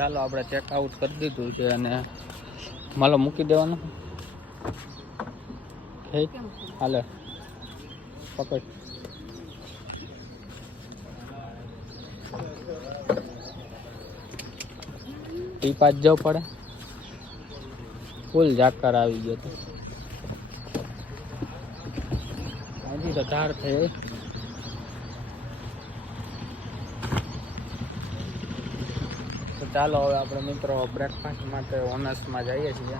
ચાલો આપણે ચેકઆઉટ કરી દીધું છે અને માલો મૂકી દેવાનો. હાલે પકડ. ટીપા જ જવું પડે. ફૂલ ઝાકર આવી ગયો તો હજી તો ધાર થઈ. તો ચાલો હવે આપણે મિત્રો બ્રેકફાસ્ટ માટે ઓનર્સમાં જઈએ છીએ.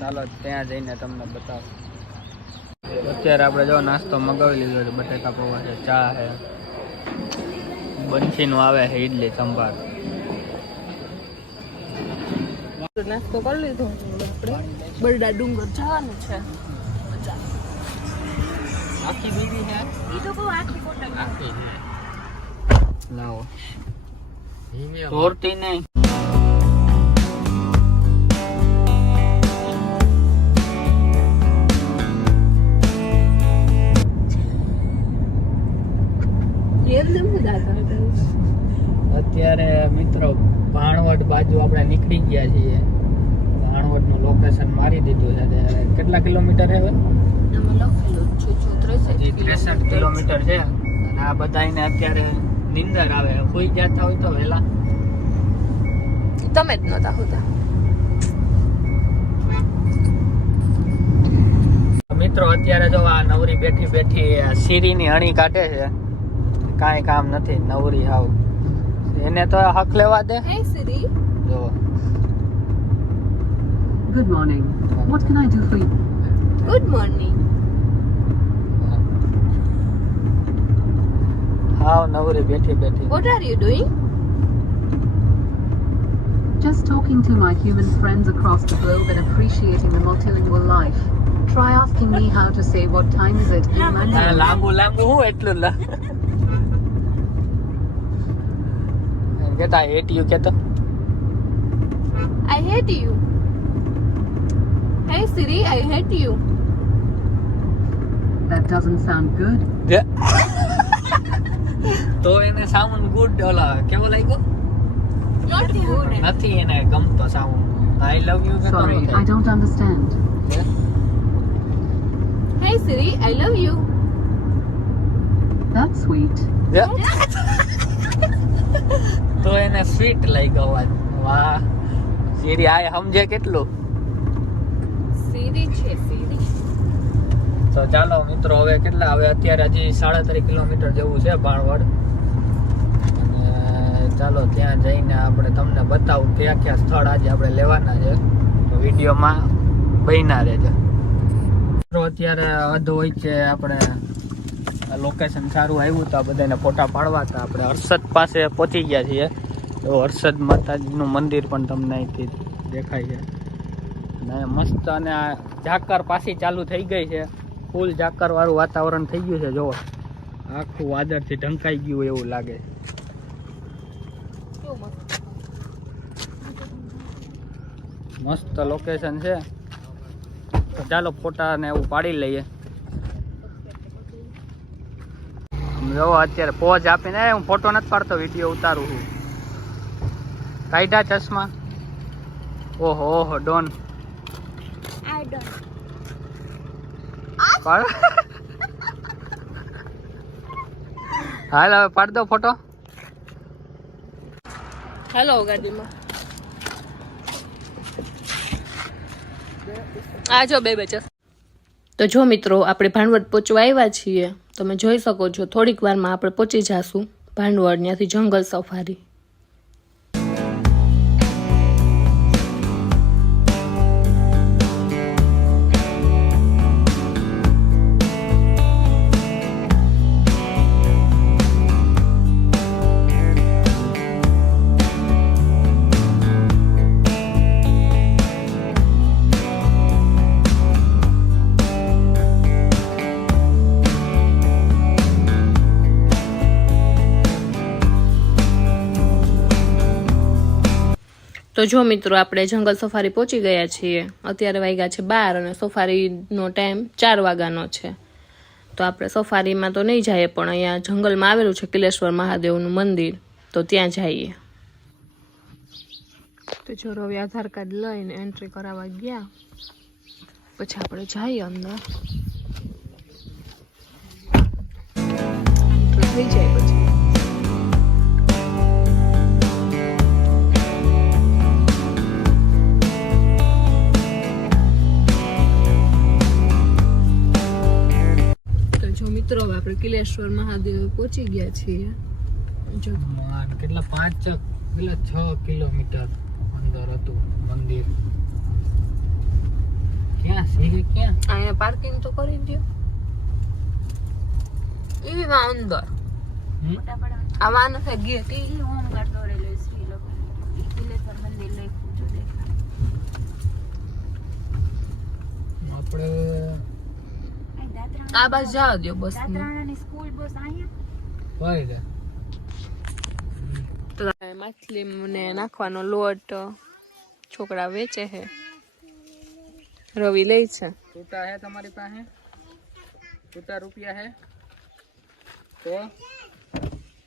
ચાલો ત્યાં જઈને તમને બતાવો. અત્યારે આપણે જો નાસ્તો મગાવી લીધો છે. બટેકા પૌવા છે, ચા છે, બંસીનું આવે છે ઇડલી સંભાર. નાસ્તો કરી લીધો. આપણે બરડા ડુંગર જવાનું છે. આખી બીજી છે. ઈ તો બહુ આખી કોટા આખી લાવો. તોડતી નહીં. અત્યારે મિત્રો ભાણવડ બાજુ આપણે નીકળી ગયા છીએ. ભાણવડ નું લોકેશન મારી દીધું છે. કેટલા કિલોમીટર છે હવે? 63 કિલોમીટર છે. અને આ બધાને અત્યારે નિંદર આવે. કોઈ જતા હોય તો વેલા તમે જ નતા હોતા. મિત્રો અત્યારે જો આ નવરી બેઠી બેઠી સીરીની અણી કાઢે છે. કાંઈ કામ નથી. નવરી હાવ. એને તો હક લેવા દે. હે સિરી. જો Good morning. What can I do for you? Good morning. હાવ નવરી બેઠી બેઠી. What are you doing? Just talking to my human friends across the globe and appreciating the multilingual life. Try asking me how to say what time is it in Mandarin. લાંબુ લાંબુ હું એટલું કેતા hate you કેતો. I hate you. Hey Siri, I hate you. That doesn't sound good. તો એને sound good ઓલા કેવો લાગ્યો? Not good. નથી એને ગમતો સાઉન્ડ. આઈ લવ યુ કે Sorry, I don't understand. Hey Siri, I love you. That's sweet. તો એને સ્વીટ લાગ્યો અવાજ. વાહ સીરી આ સમજે કેટલું. Siri છે Siri. તો ચાલો મિત્રો હવે કેટલા હવે અત્યારે હજી 37 કિલોમીટર જેવું છે ભાણવડ. અને ચાલો ત્યાં જઈને આપણે તમને બતાવું કયા કયા સ્થળ આજે આપણે લેવાના છે. તો વિડીયોમાં બન્યા રહેજો. અત્યારે અધ હોય છે આપણે લોકેશન સારું આવ્યું તો આ બધાને ફોટા પાડવા હતા. આપણે હર્ષદ પાસે પહોંચી ગયા છીએ. તો હર્ષદ માતાજીનું મંદિર પણ તમને અહીંથી દેખાય છે. અને મસ્ત અને આ ઝાકર પાછી ચાલુ થઈ ગઈ છે. ફૂલ ઝાકર વાળું વાતાવરણ થઈ ગયું છે. જોવો આખું વાદળથી ઢંકાઈ ગયું એવું લાગે. મસ્ત લોકેશન છે. તો ચાલો ફોટા ને એવું પાડી લઈએ. જો અત્યારે પોઝ આપીને હું ફોટો નથી પાડતો, વિડીયો ઉતારું છું. કાઢ્યા ચશ્મા. ઓહો ઓહો ડોન. I don't. હાલ હવે પાડ દો ફોટો. હેલો ગાડીમાં આજો બે બચસ. તો જો મિત્રો આપણે ભાણવડ પહોંચવા આવ્યા છીએ. તમે જોઈ શકો છો થોડીક વારમાં આપણે પહોંચી જાશું ભાણવડ. ત્યાંથી જંગલ સફારી. તો જો મિત્રો આપણે જંગલ સફારી પહોંચી ગયા છીએ. અત્યારે વાગ્યા છે 12 અને સફારીનો ટાઈમ 4 વાગ્યાનો છે. તો આપણે સફારીમાં તો નહીં જઈએ પણ અહીંયા જંગલમાં આવેલું છે કિલેશ્વર મહાદેવનું મંદિર, તો ત્યાં જઈએ. તો જો રવિ આધાર કાર્ડ લઈને એન્ટ્રી કરાવવા ગયા, પછી આપણે જઈએ અંદર, થઈ જાય પછી. તો જો મિત્રો હવે આપણે કિલેશ્વર મહાદેવ પહોંચી ગયા છીએ. જો કેટલા 6 કિલોમીટર અંદર હતું મંદિર. ક્યાં છે ક્યાં? અહીંયા પાર્કિંગ તો કરી દો. એમાં અંદર આવા નથી ગેટ આપણે આ બસ જવા દો બસ હોય ને. તો માછલી ને નાખવાનો લોટ છોકરા વેચે છે, રવિ લે છે. છૂટા હે તમારી પાસે? છૂટા રૂપિયા હે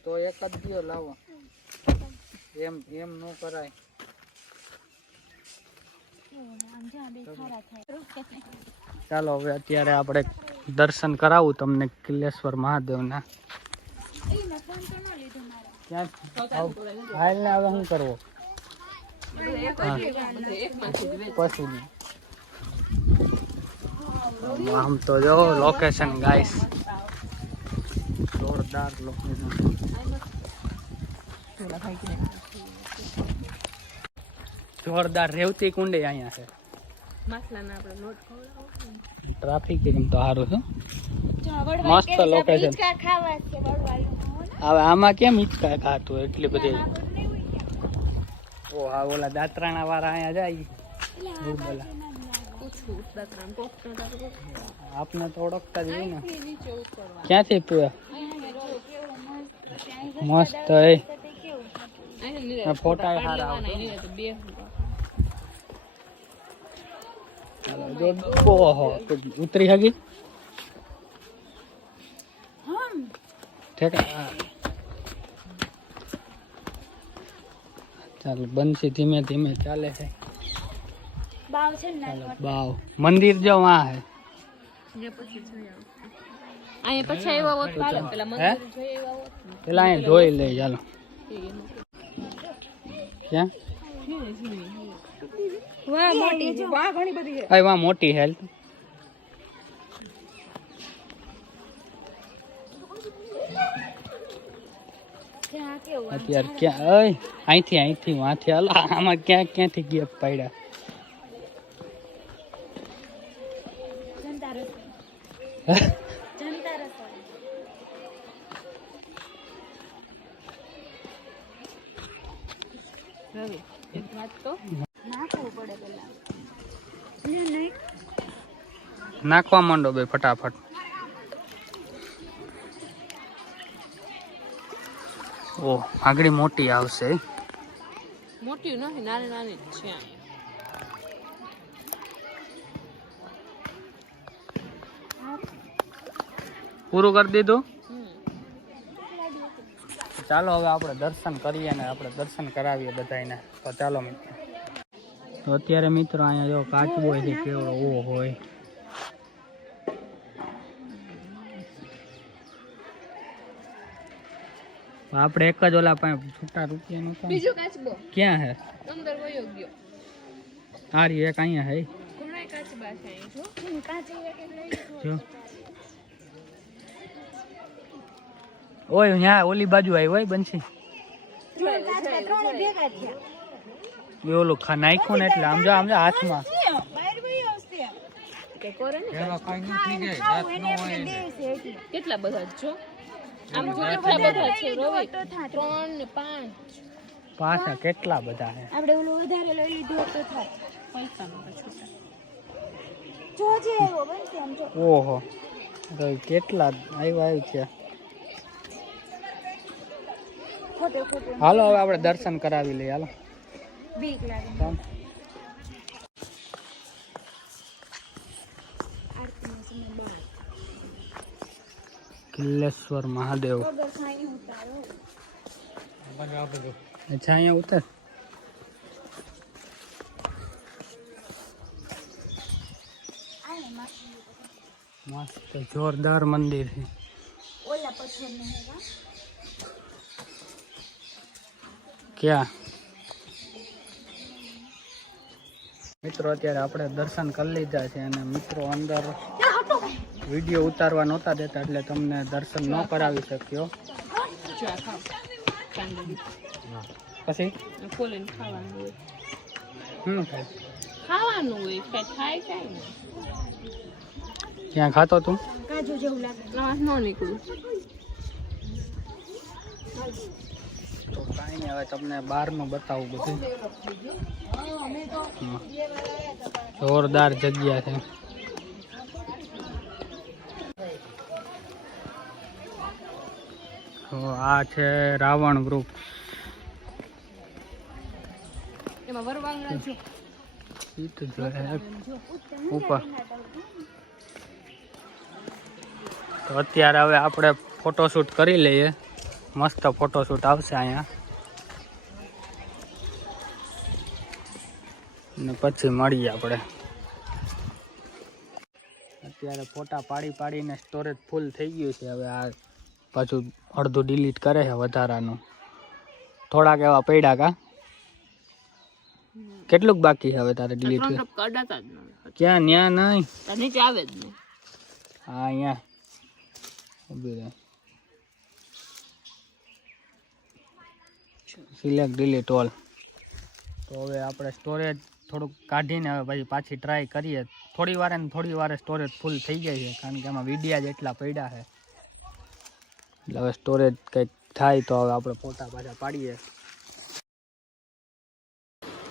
તો એક જ દિયો લાવો. એમ ન કરાય. ચાલો હવે અત્યારે આપણે દર્શન કરાવું તમને કિલેશ્વર મહાદેવના. ક્યાં હાલ ને હવે શું કરવો પછી આમ તો જો લોકેશન ગાઈસ, જોરદાર લોકેશન. જોરદાર રેવતી કુંડે અહીંયા છે. ટ્રાફિક એકદમ તો સારું છે, મસ્ત લોકેશન. હવે આમાં કેમ ઈચકા ખાતું એટલી બધી? ઓ હા, ઓલા દાત્રાણા વાળા અહીંયા જાય. આપને તો ઓળખતા જ હોય ને. ક્યાંથી તું? મસ્ત ફોટા સારા. ઓહો, ઉતરી હગી ચાલો બનશી ધીમે ધીમે ચાલે છે. બાવ મંદિર જો વहाँ है. પેલા અહીંયા જોઈ લે. ચાલો ક્યાં? વहाँ મોટી હેલ્થ. અત્યારે ક્યાં? અહીંથી વાંથી હાલ. આમાં ક્યાંથી ગયા પડ્યા? નાખવા માંડો બે ફટાફટ. ઓ આગળ મોટી આવશે. મોટી નથી, નાની નાની જ છે. પૂરું કરી દીધું. ચાલો હવે આપણે દર્શન કરીએ ને આપણે દર્શન કરાવીએ બધાને. તો ચાલો મિત્રો. તો અત્યારે મિત્રો અહીંયા જો કાચબો છે કેવડો ઓ હોય. આપણે એક જ ઓલા પાસે છૂટા રૂપિયાનું બીજો કાચબો ક્યાં હે? અંદર વયો ગયો. આરી એક અહીંયા હે. ઘણા કાચબા છે અહીં જો. ઓય ત્યાં ઓલી બાજુ આવી હોય બંસી. ઓલું નાખ્યું ને એટલે આમ જો હાથમાં. કેટલા બધા જો આમ જો કેટલા બધા છે રવિ. 3 ને 5 પાછા કેટલા બધા છે. આપણે ઓલું વધારે લઈ લીધું તો થાય. પૈસાનો છૂટા જોજે આવ્યો બનશે આમ જો. ઓહો, તો કેટલા આવ્યા છે. ફોટો ફોટો હાલો હવે આપણે દર્શન કરાવી લઈએ. હાલો બીક લાગે. ચાલ. આરતીનો સમય બાર. કિલેશ્વર મહાદેવ. વગર ખાઈ ઉતારો. અચ્છા અહીંયા ઉતર. મસ્ત જોરદાર મંદિર છે. ઓલા પથ્થર નું હેગા ક્યાં મિત્રો અત્યારે આપણે દર્શન કરી લીધા છે અને મિત્રો અંદર વિડીયો ઉતારવા નહોતા દેતા એટલે તમને દર્શન ન કરાવી શક્યો. પછી શું થાય ખાવાનું હોય ખાય કાંઈ ક્યાં ખાતો તું? કાજુ જેવું લાગે ન નીકળું. તો કાંઈ નહીં, હવે તમને બહારનું બતાવું બધું. જોરદાર જગ્યા છે. તો આ છે રાવણ વૃક્ષ. એમાં વરવાંગણા જો ઈ તો જોઈએ ઉપર. તો અત્યારે હવે આપણે ફોટોશૂટ કરી લઈએ. મસ્ત ફોટોશૂટ આવશે અહીંયા ને પછી મળીએ આપણે. અત્યારે ફોટા પાડીને સ્ટોરેજ ફૂલ થઈ ગયું છે. હવે આ પાછું અડધું ડિલીટ કરે છે વધારાનું. થોડાક એવા પડ્યા કા? કેટલુંક બાકી છે હવે તારે ડિલીટ? કડાતા જ ક્યાં? ન્યા નહીં, નીચે આવે જ નહીં. હા અહીંયા ઊભી રહે. Select delete all. તો હવે આપણે સ્ટોરેજ થોડુંક કાઢીને હવે પછી પાછી ટ્રાય કરીએ. થોડી વારે સ્ટોરેજ ફૂલ થઈ જાય છે કારણ કે એમાં વિડિયા જેટલા પડ્યા છે. એટલે હવે સ્ટોરેજ કંઈક થાય તો હવે આપણે ફોટા પાછા પાડીએ.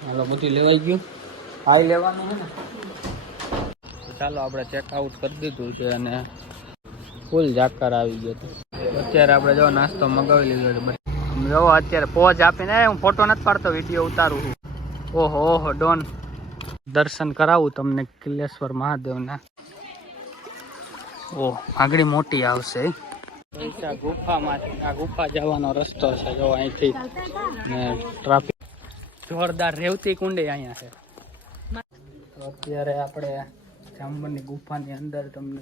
હાલો, બધું લેવાઈ ગયું. હાઈ લેવાનું છે ને? તો ચાલો આપણે ચેકઆઉટ કરી દીધું છે અને ફૂલ જાકર આવી ગયો હતો. અત્યારે આપણે જો નાસ્તો મગાવી લીધો છે. જો અત્યારે પોઝ આપીને હું ફોટો નથી પાડતો, વિડીયો ઉતારું છું. ઓહો ડોન. દર્શન કરાવું તમને કિલ્લેશ્વર મહાદેવના. ઓહ, આગળ મોટી આવશે. ગુફામાંથી આ ગુફા જવાનો રસ્તો છે. જો અહીંથી ને ટ્રાફિક જોરદાર રેવતી કુંડી અહીંયા છે. તો અત્યારે આપણે જાંબુની ગુફાની અંદર તમને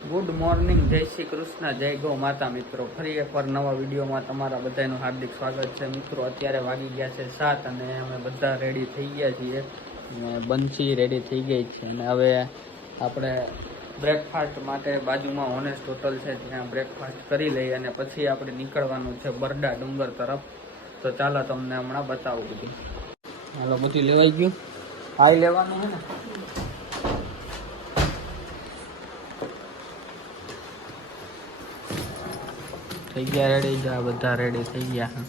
ગુડ મોર્નિંગ, જય શ્રી કૃષ્ણ, જય ગૌ માતા. મિત્રો ફરી એકવાર નવા વિડીયોમાં તમારા બધાનું હાર્દિક સ્વાગત છે. મિત્રો અત્યારે વાગી ગયા છે 7 અને અમે બધા રેડી થઈ ગયા છીએ. બંસી રેડી થઈ ગઈ છે અને હવે આપણે બ્રેકફાસ્ટ માટે બાજુમાં ઓનેસ્ટ હોટલ છે ત્યાં બ્રેકફાસ્ટ કરી લઈએ અને પછી આપણે નીકળવાનું છે બરડા ડુંગર તરફ. તો ચાલો તમને હમણાં બતાવું બધું. હાલો, બધું લેવાઈ ગયું. હાઈ લેવાનું છે ને? થઈ ગયા રેડી. જા બધા રેડી થઈ ગયા.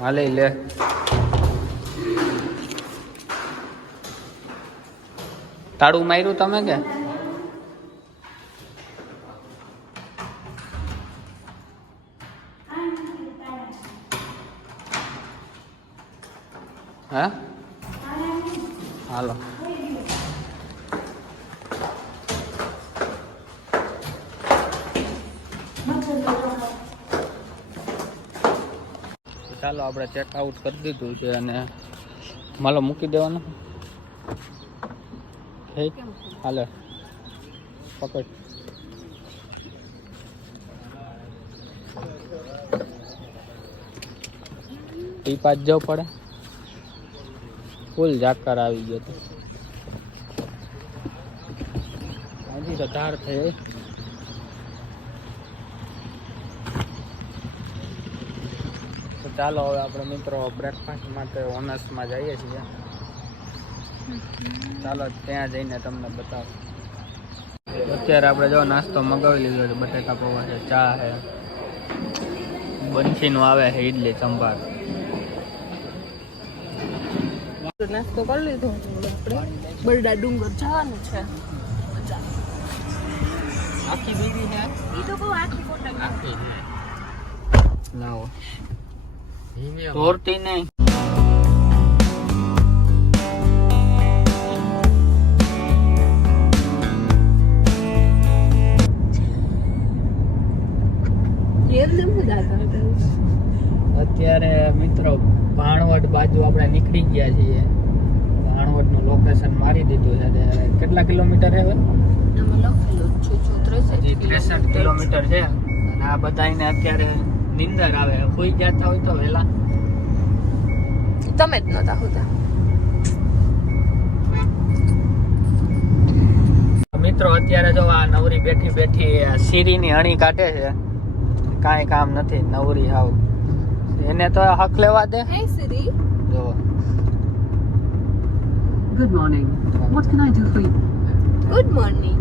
હાલે લે. તાળું માર્યું તમે કે? હા, હાલો. ચાલો આપણે ચેકઆઉટ કરી દીધું છે અને માલો મૂકી દેવાનો. હાલે પકડ. ટીપા જ જવું પડે. ફૂલ જાકર આવી ગયો તો અહીંથી તો ધાર થઈ. તો ચાલો હવે આપણે મિત્રો બ્રેકફાસ્ટ માટે ઓનર્સમાં જઈએ છીએ. ચાલો ત્યાં જઈને તમને બતાવો. અત્યારે આપણે જો નાસ્તો મગાવી લીધો છે. બટેકા પૌવા છે, ચા છે, બંસીનું આવે છે ઇડલી સંભાર. નાસ્તો કરી લીધો. આપણે બરડા ડુંગર જવાનું છે. આખી બીડી છે. ઈ તો બહુ આખી ફોટો આખી લાવો. તોરતી નહીં. અત્યારે મિત્રો ભાણવડ બાજુ આપણે નીકળી ગયા છીએ. ભાણવડનું લોકેશન મારી દીધું છે. કેટલા કિલોમીટર છે હવે? હજી 63 કિલોમીટર છે. અને આ બધાને અત્યારે નિંદર આવે, સુઈ જતા હોય તો વહેલા. તમે જ નતા હોતા. મિત્રો અત્યારે જો આ નવરી બેઠી બેઠી સીરીની હણી કાઢે છે. કાંઈ કામ નથી, નવરી હાવ. એને તો હક લેવા દે. હે સિરી, જો Good morning. What can I do for you? Good morning.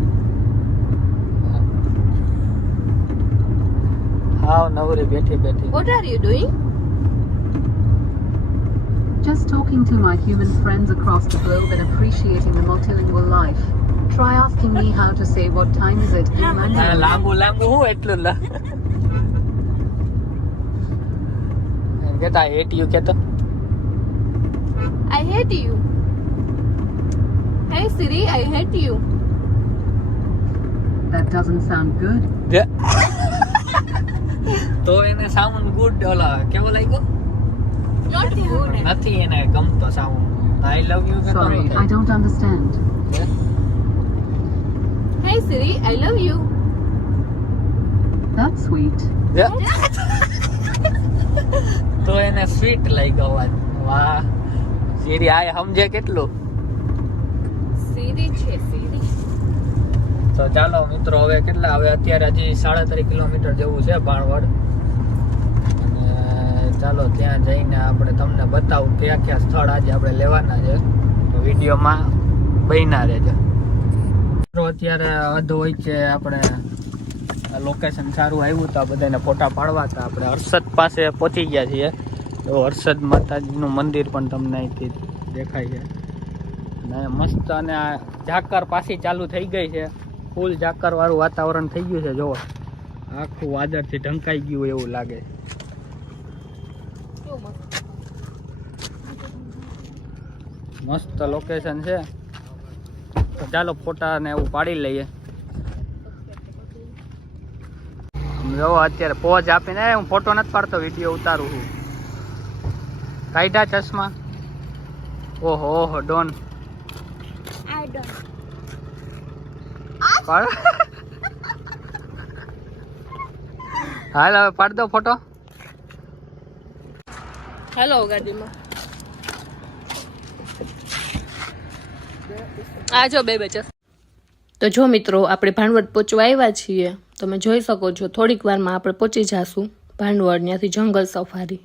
હાવ નવરી બેઠી બેઠી. What are you doing? Just talking to my human friends across the globe and appreciating the multilingual life. Try asking me how to say what time is it in Mandarin. લાંબુ લાંબુ હું એટલું કેતા hate you કેતો. I hate you. Hey Siri, I hate you. That doesn't sound good. તો એને sound good ઓલા કેવો લાગ્યો? Not good. નથી એને ગમતો સાઉન્ડ. આઈ લવ યુ કેતો. Sorry, I don't understand. Hey Siri, I love you. That's sweet. તો એને સ્વીટ લાગ્યો અવાજ. વાહ સીરી આ સમજે કેટલું. Siri છે Siri. તો ચાલો મિત્રો હવે કેટલા હવે અત્યારે હજી 37 કિલોમીટર જેવું છે ભાણવડ. અને ચાલો ત્યાં જઈને આપણે તમને બતાવું કયા કયા સ્થળ આજે આપણે લેવાના છે. તો વિડીયોમાં બન્યા રહેજો. મિત્રો અત્યારે અધ હોય છે આપણે લોકેશન સારું આવ્યું તો બધાને ફોટા પાડવા હતા. આપણે હર્ષદ પાસે પહોંચી ગયા છીએ. તો હર્ષદ માતાજીનું મંદિર પણ તમને અહીંથી દેખાય છે. અને મસ્ત અને આ ઝાકર પાછી ચાલુ થઈ ગઈ છે. ફૂલ ઝાકર વાળું વાતાવરણ થઈ ગયું છે. જો આખું વાદળથી ઢંકાઈ ગયું એવું લાગે. મસ્ત લોકેશન છે. તો ચાલો ફોટા ને એવું પાડી લઈએ. જો અત્યારે પોઝ આપીને હું ફોટો નથી પાડતો, વિડીયો ઉતારું છું. કાઢ્યા ચશ્મા? ઓહો ઓહો ડોન I don't. પાડ. હાલ હવે પાડ દો ફોટો. હેલો ગાડીમાં. આ જો બે ચસ. તો જો મિત્રો આપણે ભાણવડ પહોંચવા આવ્યા છીએ. તમે જોઈ શકો છો થોડીક વારમાં આપણે પહોંચી જાશું ભાણવડ. ત્યાંથી જંગલ સફારી.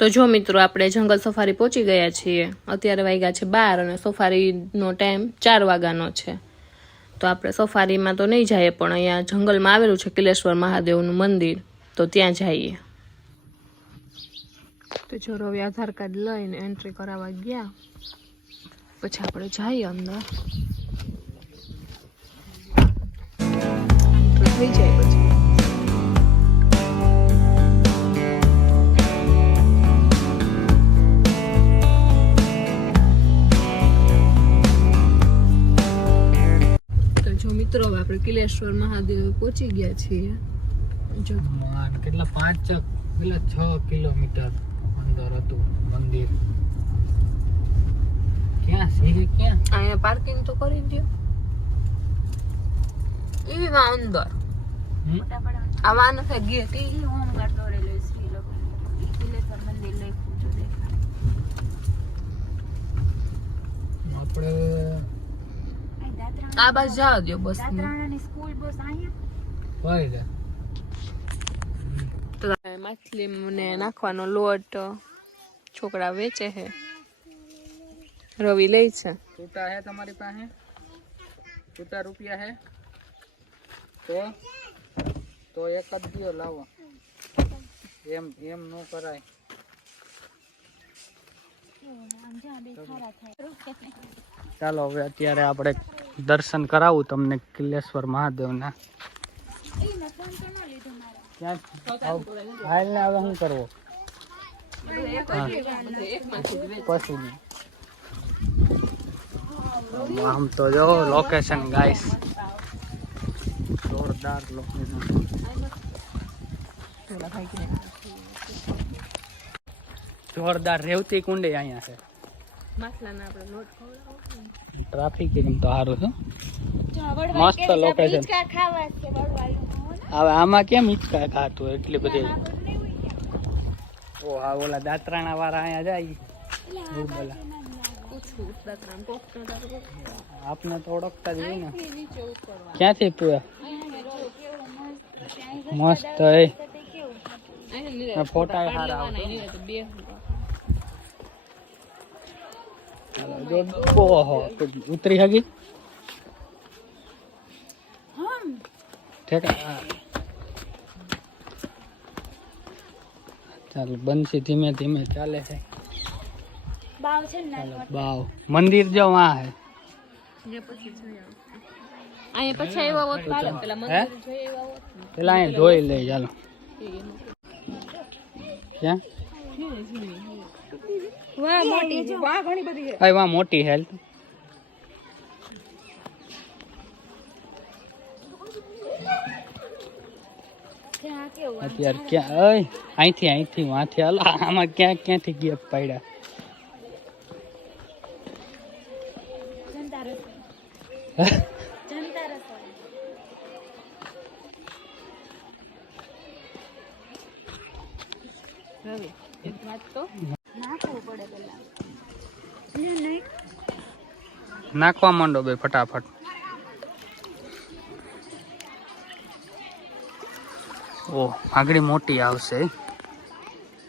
તો જો મિત્રો આપણે જંગલ સફારી પહોંચી ગયા છીએ. અત્યારે વાગ્યા છે 12 અને સફારીનો ટાઈમ 4 વાગ્યાનો છે. તો આપણે સફારીમાં તો નહીં જઈએ પણ અહીંયા જંગલમાં આવેલું છે કિલેશ્વર મહાદેવનું મંદિર, તો ત્યાં જઈએ. તો જો રવિ આધાર કાર્ડ લઈને એન્ટ્રી કરાવવા ગયા. પછી આપણે જઈએ અંદર. એન્ટ્રી થઈ જાય પછી મિત્રો આપણે કિલેશ્વર મહાદેવ પહોંચી ગયા છીએ. જો કેટલા 5 પેલા 6 કિલોમીટર અંદર હતું મંદિર. ક્યાં છે ક્યાં? અહીંયા પાર્કિંગ તો કરી દો. એમાં અંદર આ વાન છે ગેટ. એ હોમગાર્ડ દોરેલો શ્રી લોકો કિલેશ્વર મંદિર લખ્યું જો દેખાય. આપણે આ બસ જવા દો બસ. દાદરાણાની સ્કૂલ બસ અહીંયા હોય તો માછલી ને નાખવાનો લોટ છોકરા વેચે છે. રવિ લે છે. છૂટા હે તમારી પાસે? છૂટા રૂપિયા હે? તો એક જ દિયો લાવો. એમ એમ ન કરાય. આમ જ્યાં બે સારા થાય. ચાલો હવે અત્યારે આપણે દર્શન કરાવું તમને કિલ્લેશ્વર મહાદેવના. ક્યાં હાલ ને હવે શું કરવો પછી નહીં. આમ તો જો લોકેશન ગાઈસ જોરદાર લોકેશન. જોરદાર રેવતી કુંડે અહીંયા છે. માછલાના આપણે લોટ ખવડાવો. ટ્રાફિક એકદમ તો સારું છે. મસ્ત લોકેશન. હવે આમાં કેમ હિચકા ખાતું એટલી બધી. ઓ હા ઓલા દાત્રાણા વાળા અહીંયા જાય. આપને તો ઓળખતા જ હોય ને. ક્યાંથી પીવા મસ્ત ફોટા સારા ઓહો ઉતરી હગી ચાલો બનશી ધીમે ધીમે ચાલે છે. બાવ મંદિર જો વहाँ है. અહીંયા પછી આવ્યા હોત તો હાલે. પેલા મંદિર જોઈ આવ્યા હોત ને. પેલા અહીંયા જોઈ લઈ ચાલો. ક્યાં વાહ મોટી છે. વાહ ઘણી બધી છે. આ વાં મોટી હેલ્થ. અત્યારે ક્યાં અય અહીંથી વાંથી હાલો. આમાં ક્યાંથી ગેપ પાડ્યા. રવિ એક વાત તો નાખવા માંડો બે ફટાફટ. ઓ આગળી મોટી આવશે.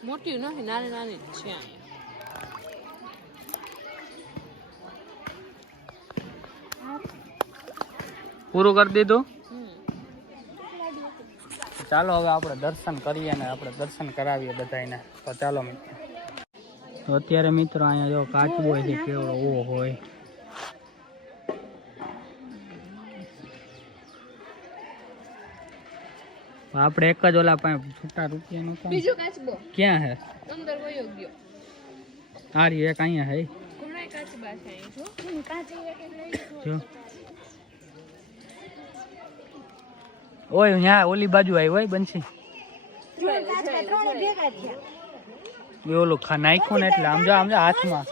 મોટી નથી નાની નાની જ છે અહીંયા. પૂરું કરી દીધું. ચાલો હવે આપણે દર્શન કરીએ ને આપણે દર્શન કરાવીએ બધાને. તો ચાલો મિત્રો. તો અત્યારે મિત્રો અહીંયા જો કાચબો છે કેવડો ઓ હોય. આપણે એક જ ઓલા પાસે છૂટા રૂપિયાનું કામ. બીજો કાચબો ક્યાં હે? અંદર વયો ગયો. આ રહ્યો એક અહીંયા હે. ઘણા કાચબા છે અહીં જો જો. ઓય ત્યાં ઓલી બાજુ આવી હોય બંસી. એ ઓલું નાખ્યું ને એટલે આમ જો હાથમાં.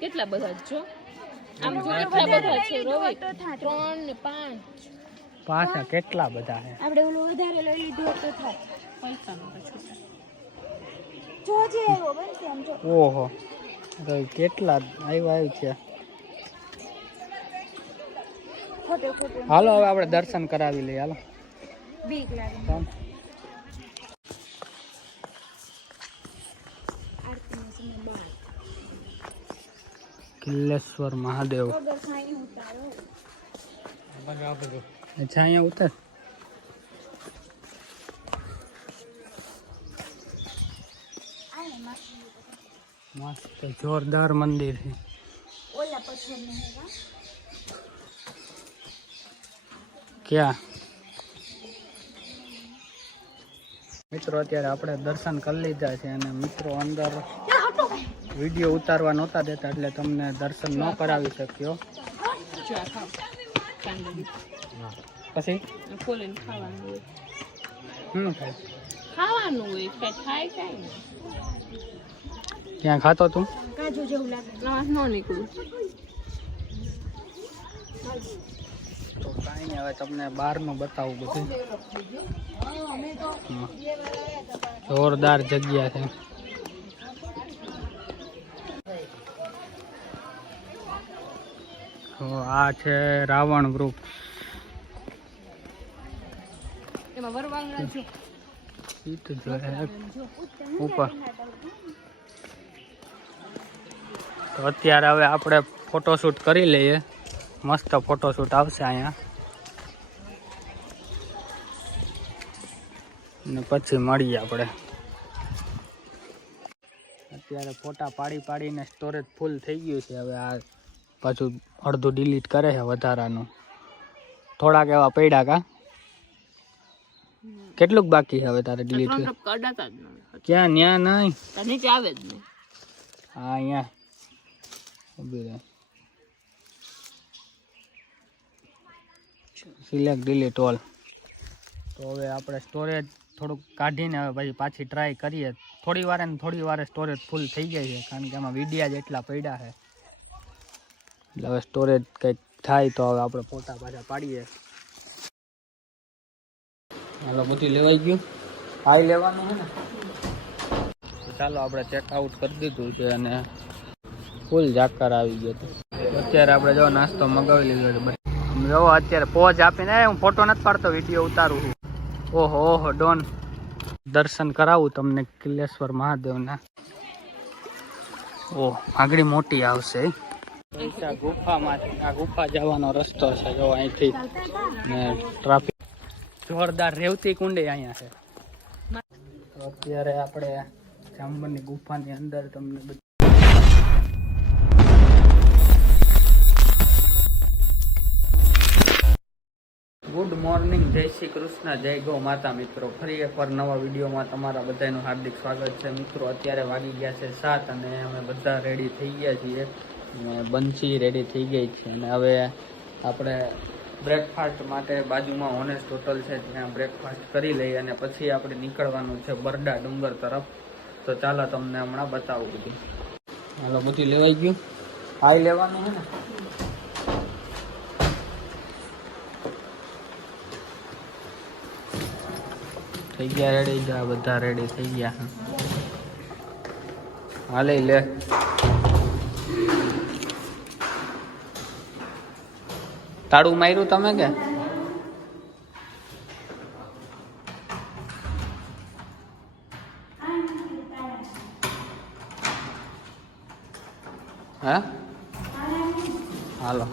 કેટલા બધા જો આમ જો કેટલા બધા છે રવિ. 3 ને 5 પાછા કેટલા બધા છે. આપણે ઓલું વધારે લઈ લીધું તો થાય. પૈસાનો પછી જોજે એવો બનશે આમ જો. ઓહો તો કેટલા આવ્યું છે. ફોટો ફોટો હાલો હવે આપણે દર્શન કરાવી લઈએ. હાલો બીક લાગે. ચાલ. કિલ્લેશ્વર મહાદેવ. વગર ખાઈ ઉતારો. અચ્છા અહીંયા ઉતર. મસ્ત જોરદાર મંદિર છે. ઓલા પથ્થર ને હેગા ક્યાં મિત્રો અત્યારે આપણે દર્શન કરી લીધા છે અને મિત્રો અંદર વિડીયો ઉતારવા નહોતા દેતા એટલે તમને દર્શન ન કરાવી શક્યો. જો આ ખાવ કાંદા પછી ખોલીને ખાવાનું હોય. શું થાય? ખાવાનું હોય કઈ થાય કાંઈ નહીં. ક્યાં ખાતો તું? કાજુ જેવું લાગે. નવા ન નીકળું. તો કાંઈ નહીં હવે તમને બહારનું બતાવું બધું. જોરદાર જગ્યા છે. તો આ છે રાવણ વૃક્ષ. એમાં વરવાંગડા જો. ઈ તો જોઈએ ઉપર. તો અત્યારે હવે આપણે ફોટોશૂટ કરી લઈએ. મસ્ત ફોટોશૂટ આવશે અહીંયા. ને પછી મળીએ આપણે. અત્યારે ફોટા પાડીને સ્ટોરેજ ફૂલ થઈ ગયું છે. હવે આ પાછું અડધું ડિલીટ કરે છે વધારાનું. થોડાક એવા પડ્યા કા. કેટલુંક બાકી છે હવે તારે ડિલીટ? ક્યાં? ન્યા નહીં, નીચે આવે જ નહીં. હા અહીંયા ઊભી રહે. Select delete all. તો હવે આપણે સ્ટોરેજ થોડુંક કાઢીને હવે પછી પાછી ટ્રાય કરીએ. થોડી વારે સ્ટોરેજ ફૂલ થઈ જાય છે, કારણ કે આમાં વિડિયા જ એટલા પડ્યા છે. એટલે હવે સ્ટોરેજ કંઈક થાય તો હવે આપણે ફોટા પાછા પાડીએ. હાલો, બધું લેવાઈ ગયું. હાઈ લેવાનું છે ને, તો ચાલો આપણે ચેકઆઉટ કરી દીધું છે અને ફૂલ ઝાકર આવી ગયો. અત્યારે આપણે જો નાસ્તો મગાવી લીધો છે. જો અત્યારે પોઝ આપીને હું ફોટો નથી પાડતો, વિડીયો ઉતારું છું. ઓહો ડોન. દર્શન કરાવું તમને કિલેશ્વર મહાદેવના. ઓહ, આગળ મોટી આવશે. ગુફામાંથી આ ગુફા જવાનો રસ્તો છે. જો અહીંથી ને ટ્રાફિક જોરદાર. રેવતી કુંડ અહીંયા છે. તો અત્યારે આપણે જાંબરની ગુફાની અંદર તમને ગુડ મોર્નિંગ, જય શ્રી કૃષ્ણ, જય ગૌ માતા. મિત્રો, ફરી એકવાર નવા વિડીયોમાં તમારા બધાનું હાર્દિક સ્વાગત છે. મિત્રો, અત્યારે વાગી ગયા છે 7 અને અમે બધા રેડી થઈ ગયા છીએ. બંસી રેડી થઈ ગઈ છે અને હવે આપણે બ્રેકફાસ્ટ માટે બાજુમાં ઓનેસ્ટ હોટલ છે, ત્યાં બ્રેકફાસ્ટ કરી લઈએ અને પછી આપણે નીકળવાનું છે બરડા ડુંગર તરફ. તો ચાલો તમને હમણાં બતાવું બધું. હાલો, બધું લેવાઈ ગયું. હાઈ લેવાનું છે ને, થઈ ગયા રેડી. જા બધા રેડી થઈ ગયા. હાલે લે. તાળું માર્યું તમે કે? હા, હાલો.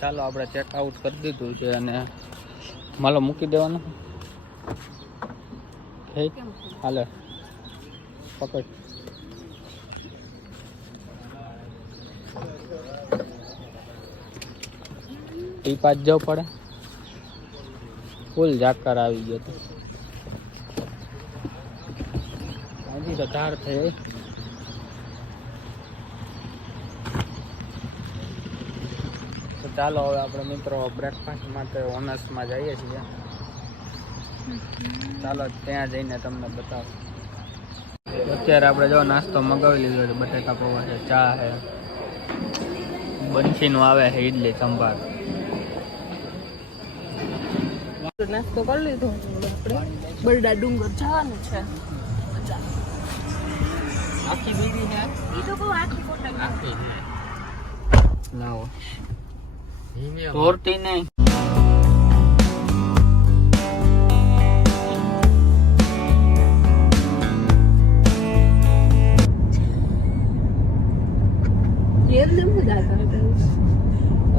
ચાલો આપણે ચેકઆઉટ કરી દીધું છે અને માલો મૂકી દેવાનું. હાલે પકડ. ટી પાંચ જવું પડે. ફૂલ ઝાકર આવી ગયો તો હજી તો ધાર થઈ. તો ચાલો હવે આપણે મિત્રો બ્રેકફાસ્ટ માટે ઓનર્સમાં જઈએ છીએ. ચાલો ત્યાં જઈને તમને બતાવો. અત્યારે આપણે જો નાસ્તો મગાવી લીધો છે. બટેટા પૌવા છે, ચા છે, બંસીનું આવે છે ઇડલી સંભાર. નાસ્તો કરી લીધો. આપણે બરડા ડુંગર જવાનું છે. આખી બીડી છે. ઈ તો બહુ આખી ફોટો આખી લાવો. તોડતી નહીં.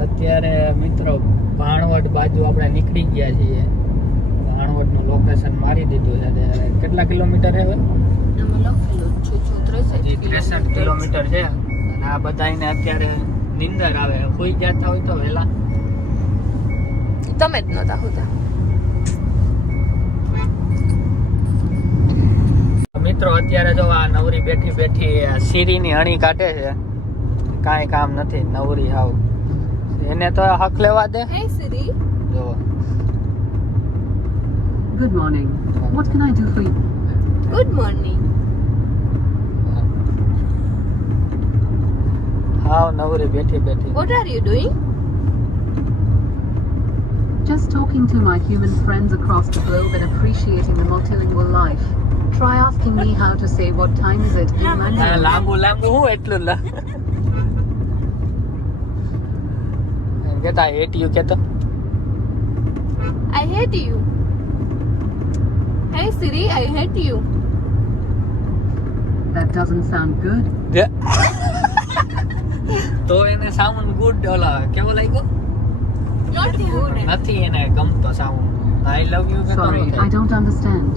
અત્યારે મિત્રો ભાણવડ બાજુ આપણે નીકળી ગયા છીએ. ભાણવડ નું લોકેશન મારી દીધું છે. કેટલા કિલોમીટર છે હવે? 63 કિલોમીટર છે. અને આ બધાને અત્યારે નિંદર આવે. સુઈ જતા હોય તો વહેલા. તમે જ નતા હોતા. મિત્રો, અત્યારે જો આ નવરી બેઠી સીરીની અણી કાઢે છે. કાંઈ કામ નથી, નવરી હાવ. એને તો હક લેવા દે. Hey Siri. જો Good morning. What can I do for you? Good morning. હાવ નવરી બેઠી. What are you doing? Just talking to my human friends across the globe and appreciating the multilingual life. Try asking me how to say what time is it in Mandarin. લાંબુ હું એટલું કેતા hate you કેતો. I hate you. Hey Siri, I hate you. That doesn't sound good. તો એને sound good ઓલા કેવો લાગ્યો નથી એને ગમતો સાઉન્ડ આઈ લવ યુ કે Sorry, I don't understand.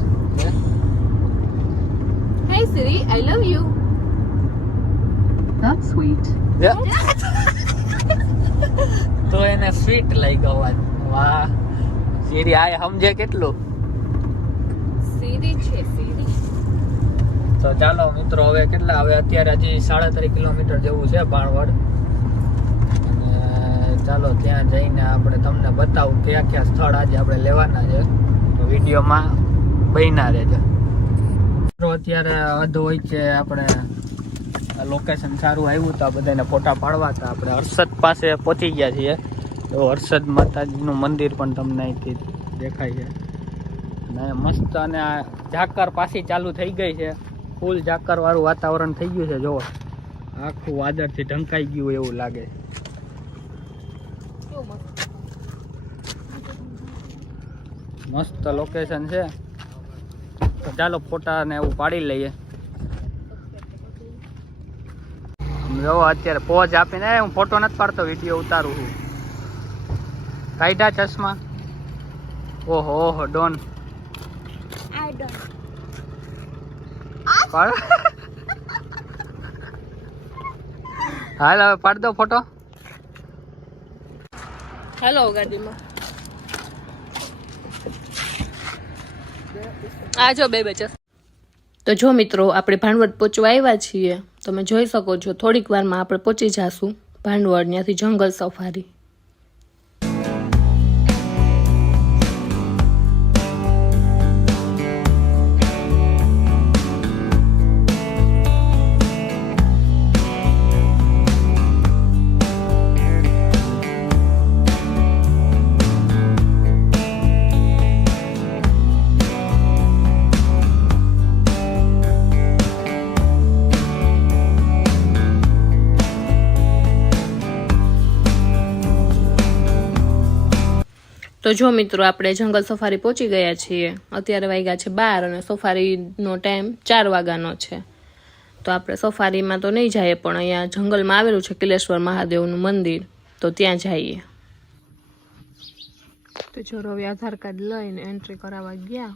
Hey Siri, I love you. That's sweet. તો એને સ્વીટ લાગ્યો અવાજ વાહ સીરી આ સમજે કેટલું Siri છે Siri. તો ચાલો મિત્રો હવે કેટલા હવે અત્યારે હજી 3.5 કિલોમીટર જેવું છે ભાણવડ અને ચાલો ત્યાં જઈને આપણે તમને બતાવું કયા કયા સ્થળ આજે આપણે લેવાના છે તો વિડીયોમાં બન્યા રહેજો મિત્રો અત્યારે અધ હોય છે આપણે લોકેશન સારું આવ્યું તો આ બધાને ફોટા પાડવા હતા આપણે હર્ષદ પાસે પહોંચી ગયા છીએ તો હર્ષદ માતાજીનું મંદિર પણ તમને અહીંથી દેખાય છે અને મસ્ત અને આ ઝાકર પાછી ચાલુ થઈ ગઈ છે ફૂલ ઝાકર વાળું વાતાવરણ થઈ ગયું છે જો આખું વાદળથી ઢંકાઈ ગયું એવું લાગે મસ્ત લોકેશન છે તો ચાલો ફોટા ને એવું પાડી લઈએ જો અત્યારે પોઝ આપીને હું ફોટો નથી પાડતો વિડીયો ઉતારું છું કાઢ્યા ચશ્મા ઓહો ઓહો ડોન હાલ હવે પાડ દો ફોટો હેલો ગાડીમાં આજો બે ચસ તો જો મિત્રો આપણે ભાંડવડ પહોંચવા આવ્યા છીએ તમે જોઈ શકો છો થોડીક વારમાં આપણે પહોંચી જાશું ભાંડવડ ત્યાંથી જંગલ સફારી તો જો મિત્રો આપણે જંગલ સફારી પહોંચી ગયા છીએ અત્યારે વાગ્યા છે 12 અને સફારીનો ટાઈમ 4 વાગ્યાનો છે તો આપણે સફારીમાં તો નહીં જઈએ પણ અહીંયા જંગલમાં આવેલું છે કિલેશ્વર મહાદેવનું મંદિર તો ત્યાં જઈએ તો જો રવિ આધાર કાર્ડ લઈને એન્ટ્રી કરાવવા ગયા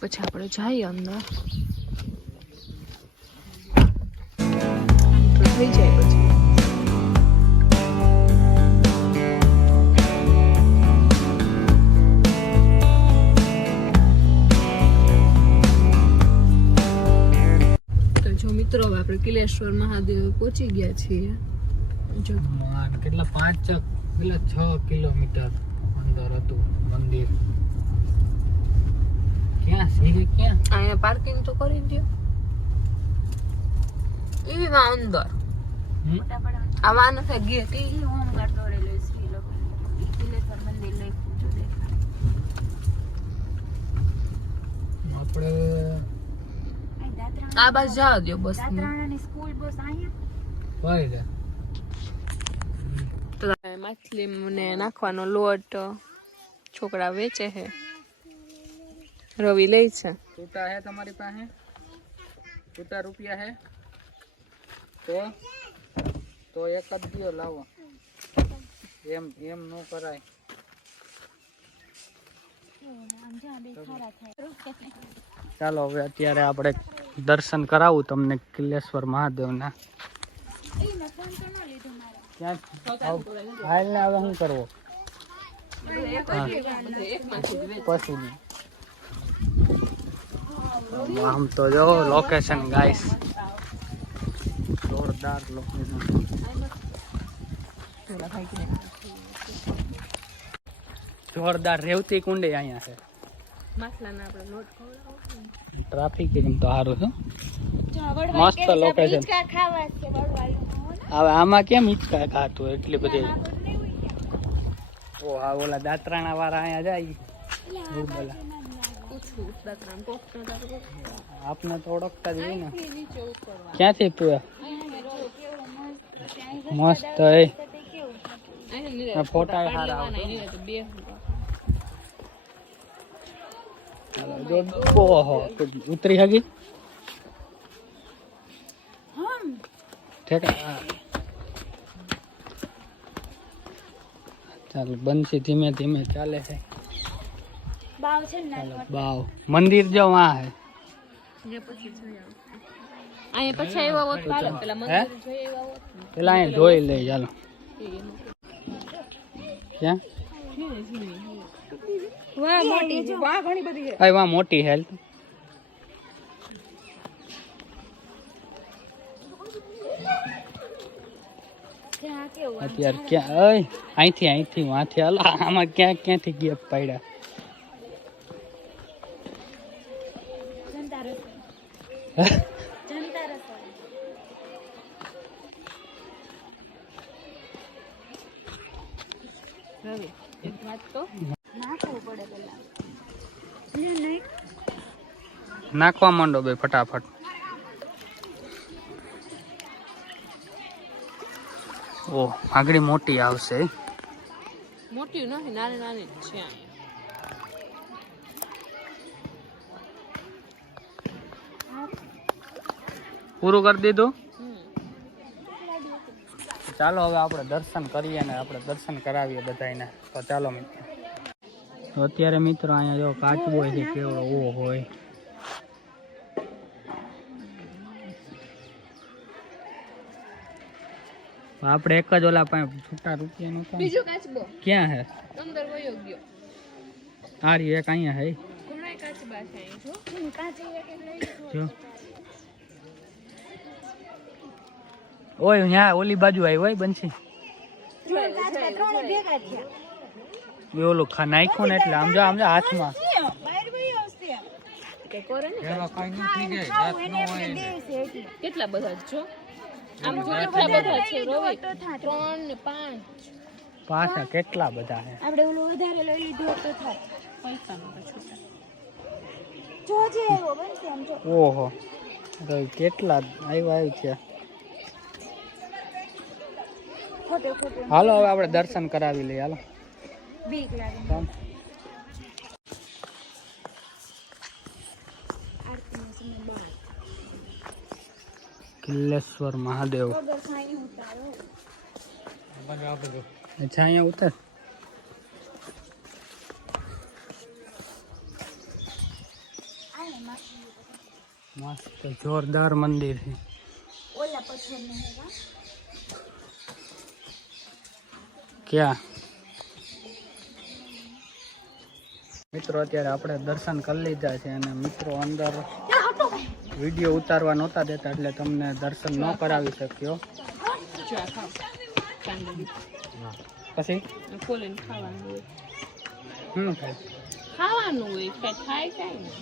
પછી આપણે જઈએ અંદર થઈ જાય પછી મિત્રો હવે આપણે કિલેશ્વર મહાદેવ પહોંચી ગયા છીએ જો કેટલા 6 કિલોમીટર અંદર હતું મંદિર ક્યાં છે ક્યાં અહીંયા પાર્કિંગ તો કરી દો એવી માં અંદર આવા નથી ગેટ હોમગાર્ડ દોરેલો શ્રી લોકો કિલેશ્વર મંદિર લઈ જો આપણે આ બસ જવા દો બસ દાત્રાણાની સ્કૂલ બસ અહીંયા તો માછલી ને નાખવાનો લોટ છોકરા વેચે છે રવિ લે છે છૂટા હે તમારી પાસે છૂટા રૂપિયા હે તો એક જ દિયો લાવો એમ નો કરાય ચાલો હવે અત્યારે આપણે દર્શન કરાવું તમને કિલેશ્વર મહાદેવના ક્યાં હાલ ને હવે શું કરવો પછી આમ તો જો લોકેશન ગાઈસ જોરદાર લોકેશન જોરદાર રેવતી કુંડી અહીંયા છે ટ્રાફિક એકદમ તો સારું છે મસ્ત લોકેશન હવે આમાં કેમ હિચકા ખાતું એટલી બધી ઓ હા ઓલા દાત્રાણા વાળા અહીંયા જાય આપને તો ઓળખતા જ હોય ને ક્યાંથી પીવા મસ્ત ફોટા સારા ઓહો ઉતરી હગી ચાલો બંસી ધીમે ધીમે ચાલે છે. બાવ છે ને ચાલો બાવ મંદિર જો વાં હે. અહીંયા પછી આવ્યા હોત ચાલે, પેલા મંદિર જોઈ આવ્યા હોત ને. પેલા અહીંયા જોઈ લે ચાલો. ક્યાં વાહ મોટી છે, વાહ ઘણી બધી છે. આ વાં મોટી હેલ્થ. ત્યાં કેવું અત્યારે ક્યાં અય અહીંથી વાંથી હાલ આમાં ક્યાંથી ગેપ પડ્યા. જનતા રસોઈ જનતા રસોઈ રવિ એક વાત તો નાખવું પડે પેલા નહીં નાખવા માંડો બે ફટાફટ. ઓ આગળ મોટી આવશે. મોટી નથી, નાની નાની જ છે અહીંયા. પૂરું કરી દીધું. ચાલો હવે આપણે દર્શન કરીએ ને આપણે દર્શન કરાવીએ બધાને. તો ચાલો મિત્રો. તો અત્યારે મિત્રો અહીંયા જો કાચબો છે કેવડો ઓ હોય. આપણે એક જ ઓલા પાસે છૂટા રૂપિયા નું બીજો કાચબો ક્યાં હે? અંદર વયો ગયો. આ રહ્યું એક અહીંયા હે ઘણા કાચબા છે અહીં જો. કાચી એક લઈ જો. ઓય અહીંયા ઓલી બાજુ આવી હોય બંસી. કાચા ત્રણે ભેગા થયા એ ઓલું નાખ્યું ને એટલે આમ જો હાથમાં બહાર ભાઈ આવશે કે કરે ને કેટલા બધા જો. આમ જો કેટલા બધા છે રવિ, 3 ને 5. પાછા કેટલા બધા હે. આપણે ઓલું વધારે લઈ લીધું તો થાય પૈસાનો પછી જોજે એવો બનશે આમ જો ઓહો તો કેટલા આવ્યા છે. ખોટે ખોટે હાલો હવે આપણે દર્શન કરાવી લઈએ. હાલો બીક લાગે ચાલ. આરતીનો સમય બાર કિલ્લેશ્વર મહાદેવ. વગર ખાઈ ઉતારો અચ્છા અહીંયા ઉતર. આને માં મસ્ત જોરદાર મંદિર છે. ઓલા પથ્થરનો હેવા ક્યાં મિત્રો અત્યારે આપણે દર્શન કરી લીધા છે અને મિત્રો અંદર વિડીયો ઉતારવા નહોતા દેતા એટલે તમને દર્શન ન કરાવી શક્યો. જો આ ખાવ ચાંદલી પછી ખોલીને ખાવાનું હોય. થાય ખાવાનું હોય કઈ થાય કઈ નહીં.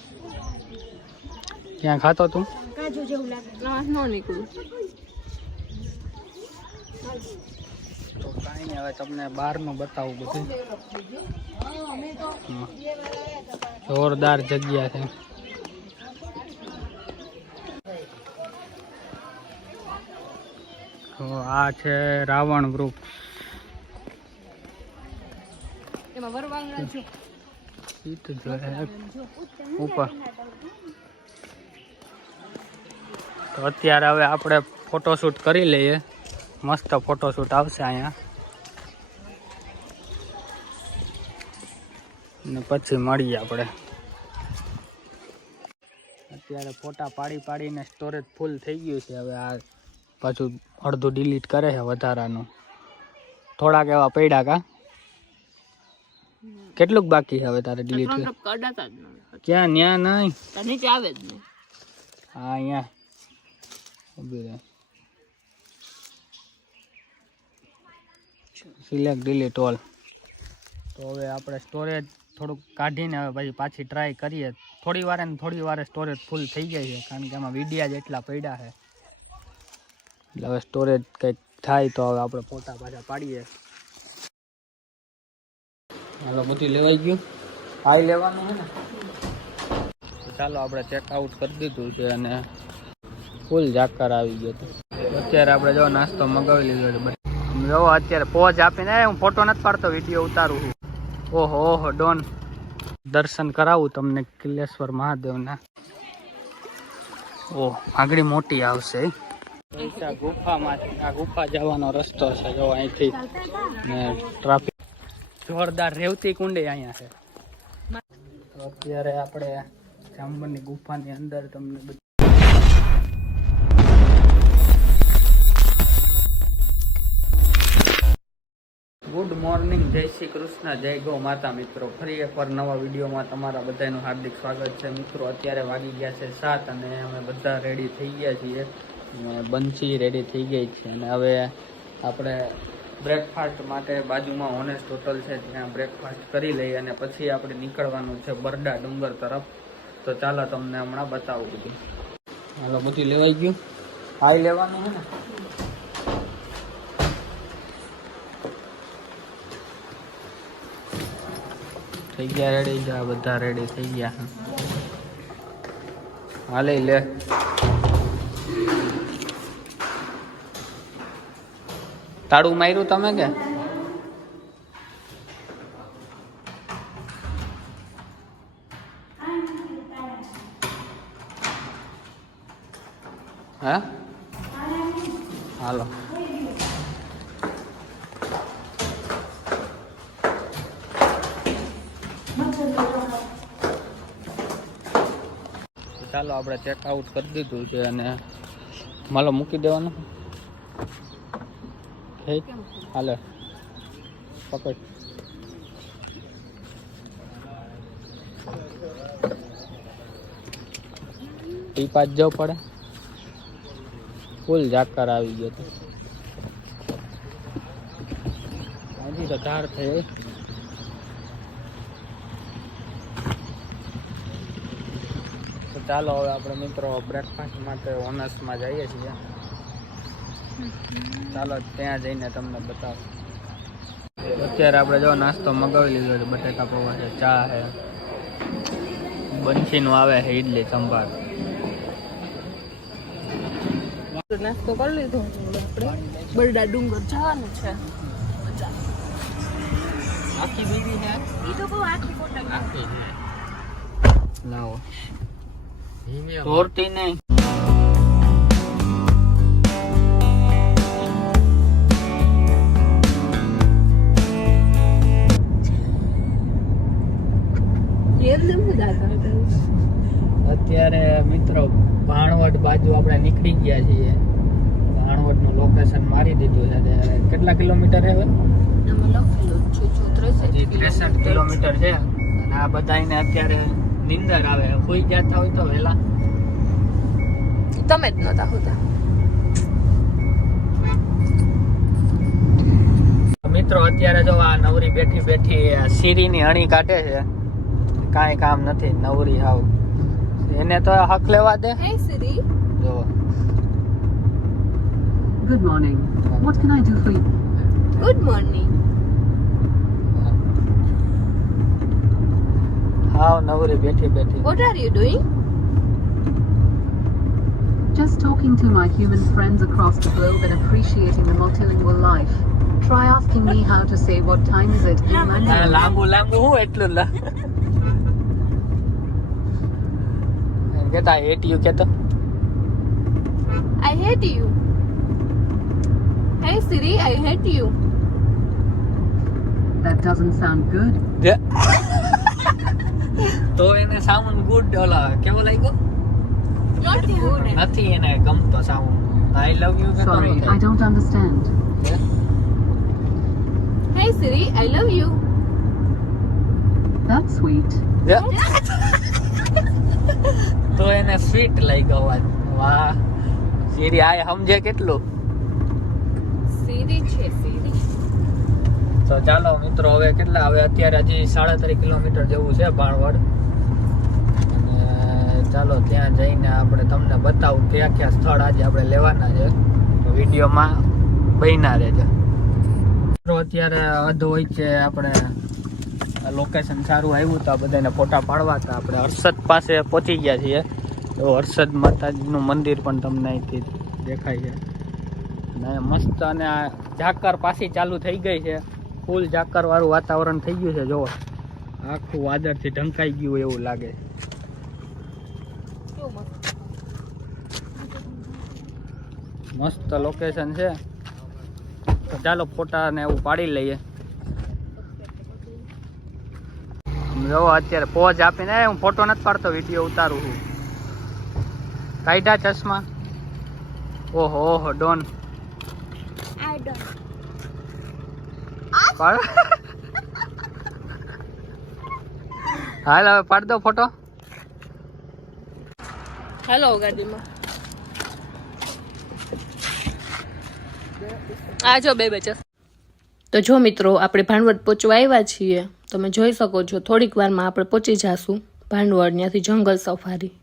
ક્યાં ખાતો તું? કાજુ જેવું લાગે પ્રવાસ ન નીકળું. તો કાંઈ નહીં હવે તમને બહારનું બતાવું બધું. જોરદાર જગ્યા છે. તો આ છે રાવણ વૃક્ષ. એમાં વરવાંગણા જો ઈ તો જોઈએ ઉપર. તો અત્યારે હવે આપણે ફોટોશૂટ કરી લઈએ. મસ્ત ફોટોશૂટ આવશે અહીંયા ને પછી મળીએ આપણે. અત્યારે ફોટા પાડીને સ્ટોરેજ ફૂલ થઈ ગયું છે. હવે આ પાછું અડધું ડિલીટ કરે છે વધારાનું. થોડાક એવા પડ્યા કા. કેટલુંક બાકી છે હવે તારે ડિલીટ? કડાતા જ નહીં. ક્યાં? ન્યા નહીં, તો નીચે આવે જ નહીં. હા અહીંયા ઊભી રહે. Select delete all. તો હવે આપણે સ્ટોરેજ થોડુંક કાઢીને હવે પછી પાછી ટ્રાય કરીએ. થોડી વારે સ્ટોરેજ ફૂલ થઈ જાય છે કારણ કે એમાં વિડીયા જ એટલા પડ્યા છે. એટલે હવે સ્ટોરેજ કંઈક થાય તો હવે આપણે ફોટા પાછા પાડીએ. હાલો બધું લેવાઈ ગયું. હાઈ લેવાનું છે ને. તો ચાલો આપણે ચેકઆઉટ કરી દીધું છે અને ફૂલ જાકર આવી ગયો હતો. અત્યારે આપણે જો નાસ્તો મગાવી લીધો છે. જો અત્યારે પોઝ આપીને હું ફોટો નથી પાડતો, વિડીયો ઉતારું છું. ઓહો ઓહો ડોન. દર્શન કરાવું તમને કિલ્લેશ્વર મહાદેવના. ઓહ આગળ મોટી આવશે. ગુફામાં આ ગુફા જવાનો રસ્તો છે જો અહીંથી ને ટ્રાફિક. જોરદાર રેવતી કુંડ અહીંયા છે. તો અત્યારે આપણે જાંબુની ગુફાની અંદર તમને ગુડ મોર્નિંગ, જય શ્રી કૃષ્ણ, જય ગૌ માતા. મિત્રો ફરી એકવાર નવા વિડીયોમાં તમારા બધાનું હાર્દિક સ્વાગત છે. મિત્રો અત્યારે વાગી ગયા છે 7 અને અમે બધા રેડી થઈ ગયા છીએ. બંસી રેડી થઈ ગઈ છે અને હવે આપણે બ્રેકફાસ્ટ માટે બાજુમાં ઓનેસ્ટ હોટલ છે ત્યાં બ્રેકફાસ્ટ કરી લઈએ અને પછી આપણે નીકળવાનું છે બરડા ડુંગર તરફ. તો ચાલો તમને હમણાં બતાવું બધું. હાલો, બધું લેવાઈ ગયું. હાઈ લેવાનું છે ને. થઈ ગયા રેડી, જા બધા રેડી થઈ ગયા. હાલે લે. તાળું માર્યું તમે કે? હા, હાલો. ચાલો આપણે ચેકઆઉટ કરી દીધું છે અને માલો મૂકી દેવાનો. હાલે પકડ. ટી પાંચ જવું પડે. ફૂલ ઝાકર આવી ગયો તો હજી તો ધાર થઈ. તો ચાલો હવે આપણે મિત્રો બ્રેકફાસ્ટ માટે ઓનર્સમાં જઈએ છીએ. ચાલો ત્યાં જઈને તમને બતાવો. અત્યારે આપણે જો નાસ્તો મગાવી લીધો છે. બટેકા પૌવા છે, ચા છે, બંસીનું આવે છે ઇડલી સંભાર. નાસ્તો કરી લીધો. આપણે બરડા ડુંગર જવાનું છે. આખી બીજી છે. ઈ તો બહુ આખી કોટા આખી લાવો. તોરતી નહીં. અત્યારે મિત્રો ભાણવડ બાજુ આપણે નીકળી ગયા છીએ. ભાણવડ નું લોકેશન મારી દીધું છે. કેટલા કિલોમીટર છે હવે? 63 કિલોમીટર છે. અને આ બધાને અત્યારે નિંદર આવે. સુઈ જતા હોય તો વેલા. તમે જ નતા હોતા. મિત્રો અત્યારે જો આ નવરી બેઠી બેઠી સીરીની અણી કાઢે છે. કાંઈ કામ નથી, નવરી હાવ. એને તો હક લેવા દે. હે સિરી, જો Good morning. What can I do for you? Good morning. હાવ નવરી બેઠી બેઠી. What are you doing? Just talking to my human friends across the globe and appreciating the multilingual life. Try asking me how to say what time is it in Mandarin. લાંબુ લાંબુ હું એટલું કેતા એટીયુ કેતો. I hate you. Hey Siri, I hate you. That doesn't sound good. તો એને sound good ઓલા કેવો લાગ્યો? Not good. નથી એને ગમતો સાઉન્ડ. આઈ લવ યુ કે Sorry, I don't understand. Hey Siri, I love you. That's sweet. તો એને સ્વીટ લાગ્યો અવાજ. વાહ સીરી આ સમજે કેટલું. Siri છે Siri. તો ચાલો મિત્રો હવે કેટલા હવે અત્યારે હજી 33 કિલોમીટર જેવું છે ભાણવડ. અને ચાલો ત્યાં જઈને આપણે તમને બતાવું કયા કયા સ્થળ આજે આપણે લેવાના છે. તો વિડીયોમાં બન્યા રહેજો. મિત્રો અત્યારે અધ હોય છે આપણે લોકેશન સારું આવ્યું તો આ બધાને ફોટા પાડવા હતા. આપણે હર્ષદ પાસે પહોંચી ગયા છીએ. તો હર્ષદ માતાજીનું મંદિર પણ તમને અહીંથી દેખાય છે. અને મસ્ત અને આ ઝાકર પાછી ચાલુ થઈ ગઈ છે. ફૂલ ઝાકર વાળું વાતાવરણ થઈ ગયું છે. જોવો આખું વાદળથી ઢંકાઈ ગયું એવું લાગે. મસ્ત લોકેશન છે. તો ચાલો ફોટા ને એવું પાડી લઈએ. જો અત્યારે પોઝ આપીને હું ફોટો નથી પાડતો, વિડીયો ઉતારું છું. કાઢ્યા ચશ્મા? ઓહો ઓહો ડોન. હાલ હવે પાડ દો ફોટો. હેલો ગાડીમાં આજો બે બચસ. તો જો મિત્રો આપણે ભાંડવડ પહોંચવા આવ્યા છીએ. તમે જોઈ શકો છો થોડીક વારમાં આપણે પહોંચી જાશું ભાંડવડ, ત્યાંથી જંગલ સફારી.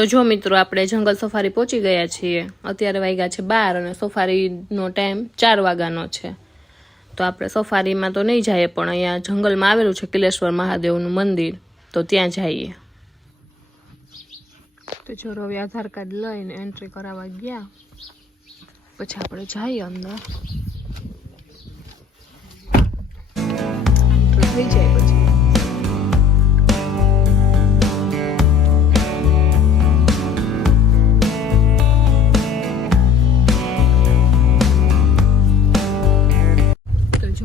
તો જો મિત્રો આપણે જંગલ સફારી પહોંચી ગયા છીએ. અત્યારે વાગ્યા છે 12 અને સફારીનો ટાઈમ 4 વાગ્યાનો છે. તો આપણે સફારીમાં તો નહીં જઈએ, પણ અહીંયા જંગલમાં આવેલું છે કિલેશ્વર મહાદેવનું મંદિર, તો ત્યાં જઈએ. તો જો રવિ આધાર કાર્ડ લઈને એન્ટ્રી કરાવવા ગયા, પછી આપણે જઈએ અંદર. થઈ જાય પછી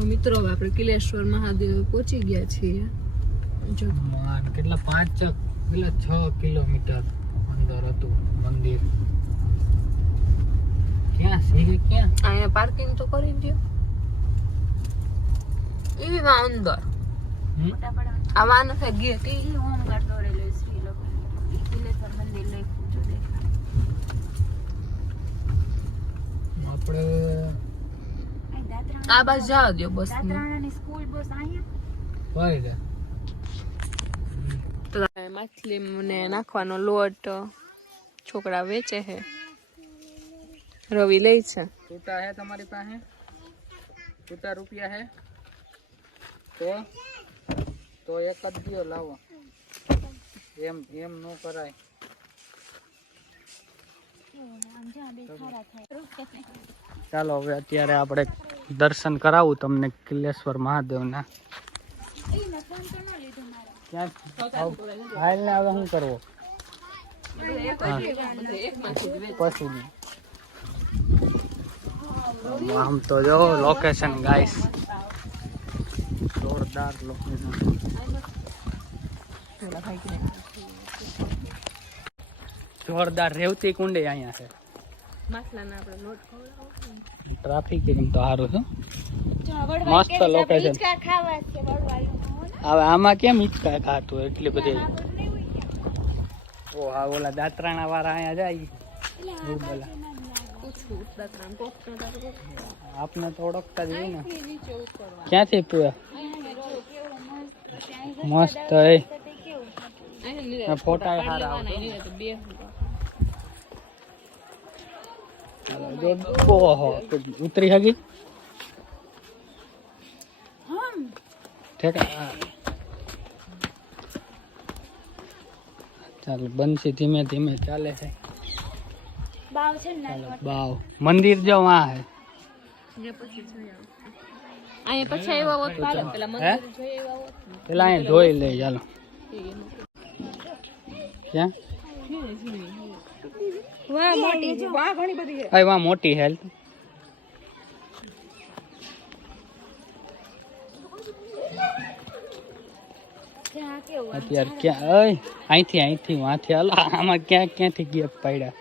મિત્રો આપણે કિલેશ્વર મહાદેવ પહોંચી ગયા છીએ. જો કેટલા 5 6 કિલોમીટર અંદર હતું મંદિર. ક્યાં છે ક્યાં? અહીંયા પાર્કિંગ તો કરી દો. એમાં અંદર આવા નથી ગેટ. એ હોમગાર્ડ દોરેલો શ્રી લોકો કિલેશ્વર મંદિર લખ્યું જો દેખાય. આપણે આ બસ જવા દો બસ. દાત્રાણાની સ્કૂલ બસ અહીંયા હોય છે. તો માછલી ને નાખવાનો લોટ છોકરા વેચે છે, રવિ લે છે. છૂટા હે તમારી પાસે? છૂટા રૂપિયા હે તો એક જ દિયો લાવો. એમ નો કરાય. ચાલો હવે અત્યારે આપણે દર્શન કરાવું તમને કિલેશ્વર મહાદેવના. ક્યાં હાલ ને હવે શું કરવો પછી? આમ તો જો લોકેશન ગાઈસ, જોરદાર લોકેશન. જોરદાર રેવતી કુંડે અહીંયા છે. ટ્રાફિક એકદમ તો સારું છે, મસ્ત લોકેશન. હવે આમાં કેમ હિચકા ખાતું એટલી બધી? ઓ હા, ઓલા દાત્રાણા વાળા અહીંયા જાય. આપને તો ઓળખતા જ હોય ને. ક્યાંથી તું મસ્ત ફોટા સારા ઓહો ઉતરી હગી ચાલો બનશી ધીમે ધીમે ચાલે છે. બાવ મંદિર જો વहाँ है. અહીંયા પછી આવ્યા હોત ચાલે, પેલા મંદિર જોઈ આવ્યા હોત. પેલા અહીંયા જોઈ લે ચાલો. ક્યાં? વાહ મોટી છે, વાહ ઘણી બધી છે. વાહ મોટી હેલ્થ. અત્યારે ક્યાં અહીંથી વાંથી હાલો. આમાં ક્યાંથી ગયા પડ્યા?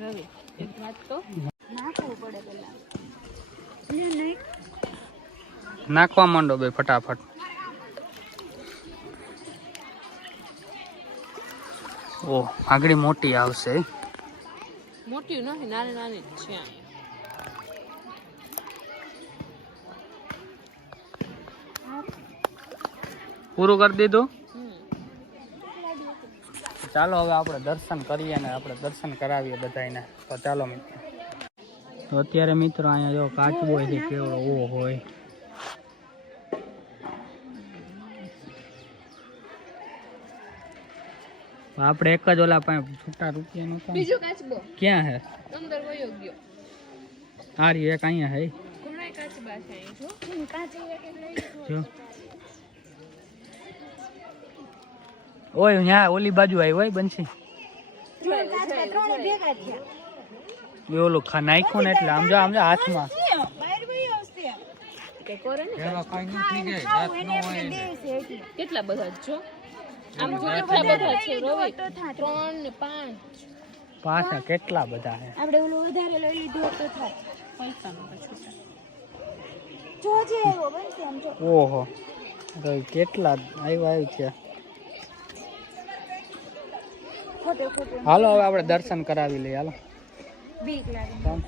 રવિ એક વાત તો નાખવું પડે પેલા. નાખવા માંડો બે ફટાફટ. ઓ આગળ મોટી આવશે. મોટી નથી, નાની નાની જ છે. પૂરું કરી દીધું. ચાલો હવે આપણે દર્શન કરીએ ને આપણે દર્શન કરાવીએ બધાને. તો ચાલો મિત્રો. તો અત્યારે મિત્રો અહીંયા જો કાચબો છે કેવડો ઓ હોય. આપણે એક જ ઓલા પાસે છૂટા રૂપિયા નો બીજો કાચબો ક્યાં હે? અંદર વયો ગયો. આ રહી એક અહીંયા હે ઘણા કાચબા છે અહીં જો. જો ઓય ન્યા ઓલી બાજુ આવી હોય બંસી એ ઓલું નાખ્યું ને એટલે આમ જો હાથમાં કે કરે ને કેટલા બધા જો આમ જો કેટલા બધા છે રવિ 3 ને 5 પાછા કેટલા બધા છે. આપણે ઓલું વધારે લઈ લીધું તો થાય પૈસાનો પાછું જોજે એવો બનશે આમ જો ઓહો તો કેટલા આવ્યા છે. ખોટે ખોટે હાલો હવે આપણે દર્શન કરાવી લઈએ. હાલો બીક લાગે ચાલ.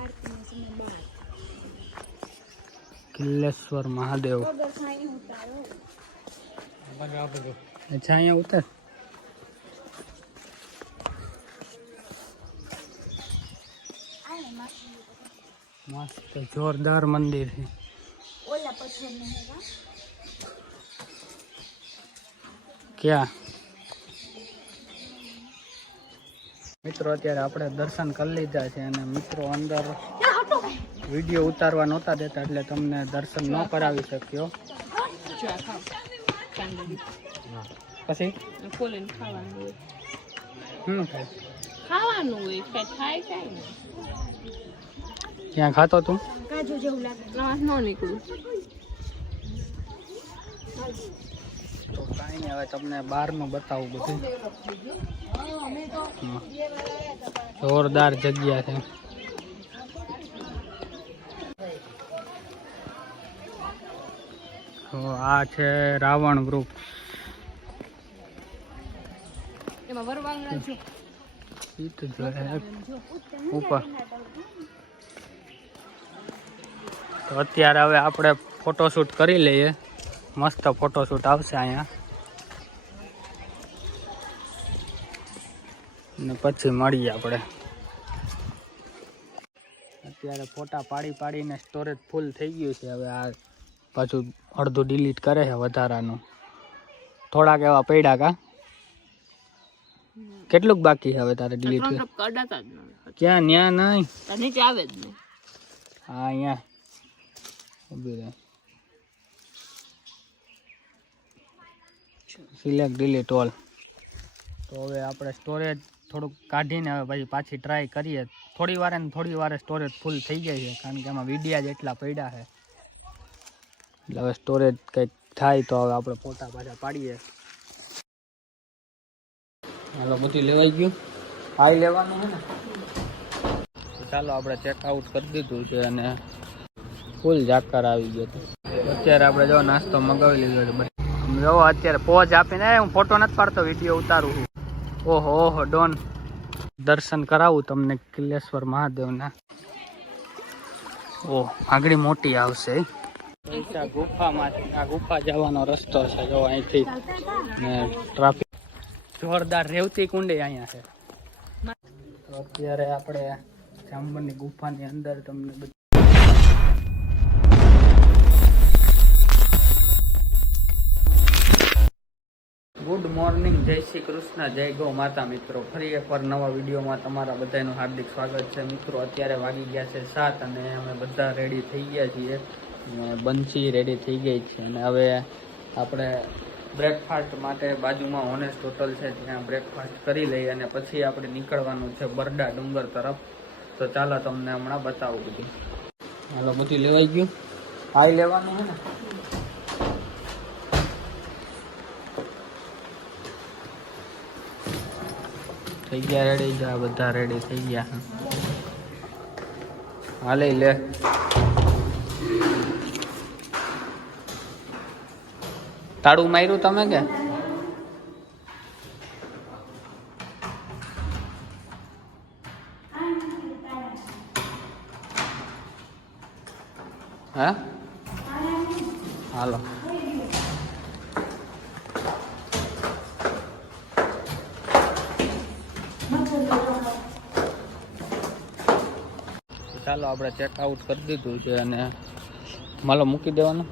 આરતીનો સમય બાર કિલ્લેશ્વર મહાદેવ. વગર ખાઈ ઉતારો અચ્છા અહીંયા ઉતર. મસ્ત જોરદાર મંદિર છે. ઓલા પથ્થરનો હેવા ક્યાં મિત્રો અત્યારે આપણે દર્શન કરી લીધા છે અને મિત્રો અંદર વિડીયો ઉતારવા નહોતા દેતા એટલે તમને દર્શન ન કરાવી શક્યો. જો આ ખાવ કાંદા પછી ફોલીને ખાવાનું હોય. શું થાય? ખાવાનું હોય કઈ થાય કઈ નહીં. ક્યાં ખાતો તું? કાજુ જેવું લાગે નવાસ ન નીકળું. તો કાંઈ નહીં હવે તમને બહારનું બતાવું બધું. જોરદાર જગ્યા છે. તો આ છે રાવણ વૃક્ષ. એમાં વરવાંગણા છે ઈ તો જોઈએ ઉપર. તો અત્યારે હવે આપણે ફોટોશૂટ કરી લઈએ. મસ્ત ફોટોશૂટ આવશે અહીંયા ને પછી મળીએ આપણે. અત્યારે ફોટા પાડીને સ્ટોરેજ ફૂલ થઈ ગયું છે. હવે આ પાછું અડધું ડિલીટ કરે છે વધારાનું. થોડાક એવા પડ્યા કા. કેટલુંક બાકી છે હવે તારે ડિલીટ? કડાતા જ નહીં. ક્યાં? ન્યા નહીં, નીચે આવે જ નહીં. હા અહીંયા ઊભી રહે. Select delete all. તો હવે આપણે સ્ટોરેજ થોડુંક કાઢીને હવે પછી પાછી ટ્રાય કરીએ. થોડી વારે સ્ટોરેજ ફૂલ થઈ જાય છે કારણ કે એમાં વિડિયા જ એટલા પડ્યા છે. એટલે હવે સ્ટોરેજ કંઈક થાય તો હવે આપણે ફોટા પાછા પાડીએ. હાલો બધું લેવાઈ ગયું. હાઈ લેવાનું છે ને. તો ચાલો આપણે ચેકઆઉટ કરી દીધું છે અને ફૂલ જાકર આવી ગયો હતો. અત્યારે આપણે જો નાસ્તો મગાવી લીધો છે. જો અત્યારે પોઝ આપીને હું ફોટો નથી પાડતો, વિડીયો ઉતારું છું. ઓહો ડોન. દર્શન કરાવું તમને કિલ્લેશ્વર મહાદેવના. ઓહ આગળ મોટી આવશે. ગુફામાંથી આ ગુફા જવાનો રસ્તો છે જો અહીંથી. ને ટ્રાફિક જોરદાર રેવતી કુંડી અહીંયા છે. તો અત્યારે આપણે જાંબુની ગુફાની અંદર તમને ગુડ મોર્નિંગ, જય શ્રી કૃષ્ણ, જય ગૌ માતા. મિત્રો ફરી એકવાર નવા વિડીયોમાં તમારા બધાનું હાર્દિક સ્વાગત છે. મિત્રો અત્યારે વાગી ગયા છે 7 અને અમે બધા રેડી થઈ ગયા છીએ. બંસી રેડી થઈ ગઈ છે અને હવે આપણે બ્રેકફાસ્ટ માટે બાજુમાં ઓનેસ્ટ હોટલ છે ત્યાં બ્રેકફાસ્ટ કરી લઈએ અને પછી આપણે નીકળવાનું છે બરડા ડુંગર તરફ. તો ચાલો તમને હમણાં બતાવું બધું. હાલો બધું લેવાઈ ગયું. હાઈ લેવાનું છે ને. થઈ ગયા રેડી. જા બધા રેડી થઈ ગયા. હાલે લે. તાળું માર્યું તમે કે? હા હાલો ચાલો આપણે ચેકઆઉટ કરી દીધું છે અને માલો મૂકી દેવાનો.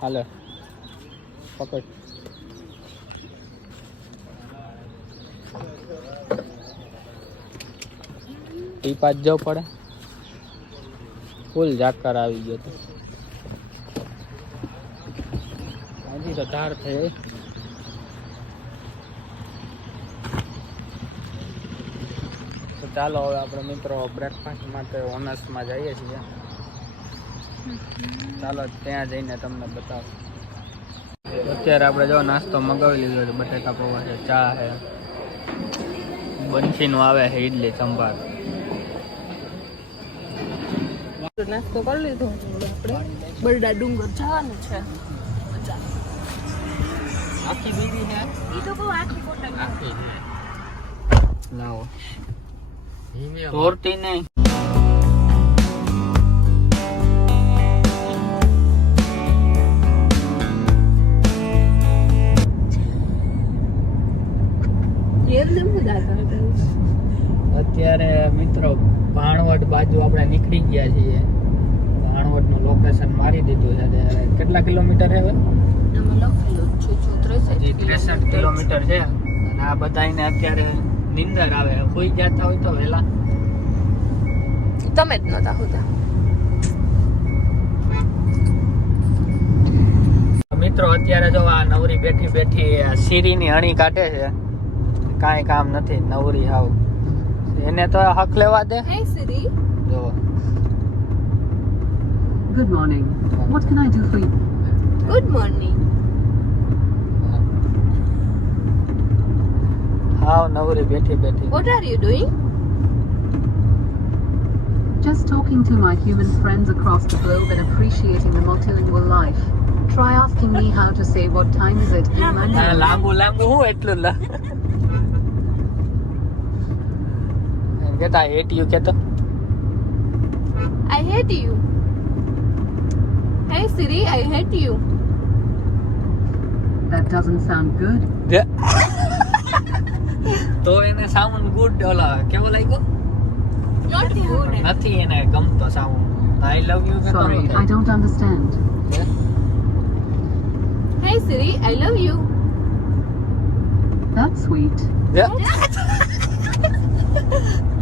હાલે પકડ. ટીપા જ જવું પડે. ફૂલ ઝાકર આવી ગયો તો હજી તો ધાર થઈ. તો ચાલો હવે આપણે મિત્રો બ્રેકફાસ્ટ માટે ઓનર્સમાં જઈએ છીએ. ચાલો ત્યાં જઈને તમને બતાવો. અત્યારે આપણે જો નાસ્તો મગાવી લીધો છે. બટેકા પૌવા છે, ચા છે, બંસીનું આવે છે ઇડલી સંભાર. નાસ્તો કરી લીધો આપણે બરડા ડુંગર જવાનું છે. આખી બીડી છે. ઈ તો બહુ આખી ફોટા આખી લાવો તોરતી નહીં. અત્યારે મિત્રો ભાણવડ બાજુ આપણે નીકળી ગયા છીએ. ભાણવડ નું લોકેશન મારી દીધું છે. કેટલા કિલોમીટર છે? હજી 63 કિલોમીટર છે. અને આ બધાને અત્યારે નિંદર આવે. સુઈ જતા હોય તો વહેલા. તમે જ નતા હોતા. મિત્રો અત્યારે જો આ નવરી બેઠી બેઠી સીરીની અણી કાઢે છે. કાંઈ કામ નથી. નવરી હાવ. એને તો હક લેવા દે. હે સિરી, જો Good morning. What can I do for you? Good morning. હાવ નવરી બેઠી બેઠી. What are you doing? Just talking to my human friends across the globe and appreciating the multilingual life. Try asking me how to say what time is it in Mandarin. લાંબુ લાંબુ હું એટલું કેતા hate you કેતો. I hate you. Hey Siri, I hate you. That doesn't sound good. તો એને sound good ઓલા કેવો લાગ્યો? Not good. નથી એને ગમતો સાઉન્ડ. આઈ લવ યુ કેતો. Sorry, I don't understand. Hey Siri, I love you. That's sweet.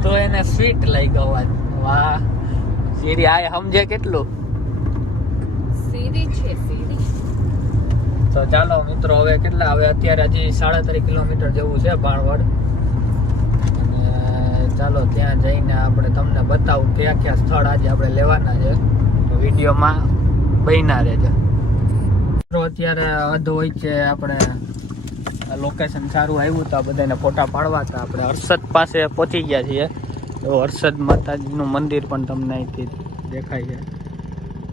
તો એને સ્વીટ લાગ્યો અવાજ. વાહ સીરી આ સમજે કેટલું. Siri છે Siri. તો ચાલો મિત્રો હવે કેટલા હવે અત્યારે હજી 37 કિલોમીટર જેવું છે ભાણવડ. અને ચાલો ત્યાં જઈને આપણે તમને બતાવું કયા કયા સ્થળ આજે આપણે લેવાના છે. તો વિડીયોમાં બન્યા રહેજો. અત્યારે અધ હોય છે આપણે લોકેશન સારું આવ્યું તો બધાને ફોટા પાડવા હતા. આપણે હર્ષદ પાસે પહોંચી ગયા છીએ. તો હર્ષદ માતાજીનું મંદિર પણ તમને અહીંથી દેખાય છે.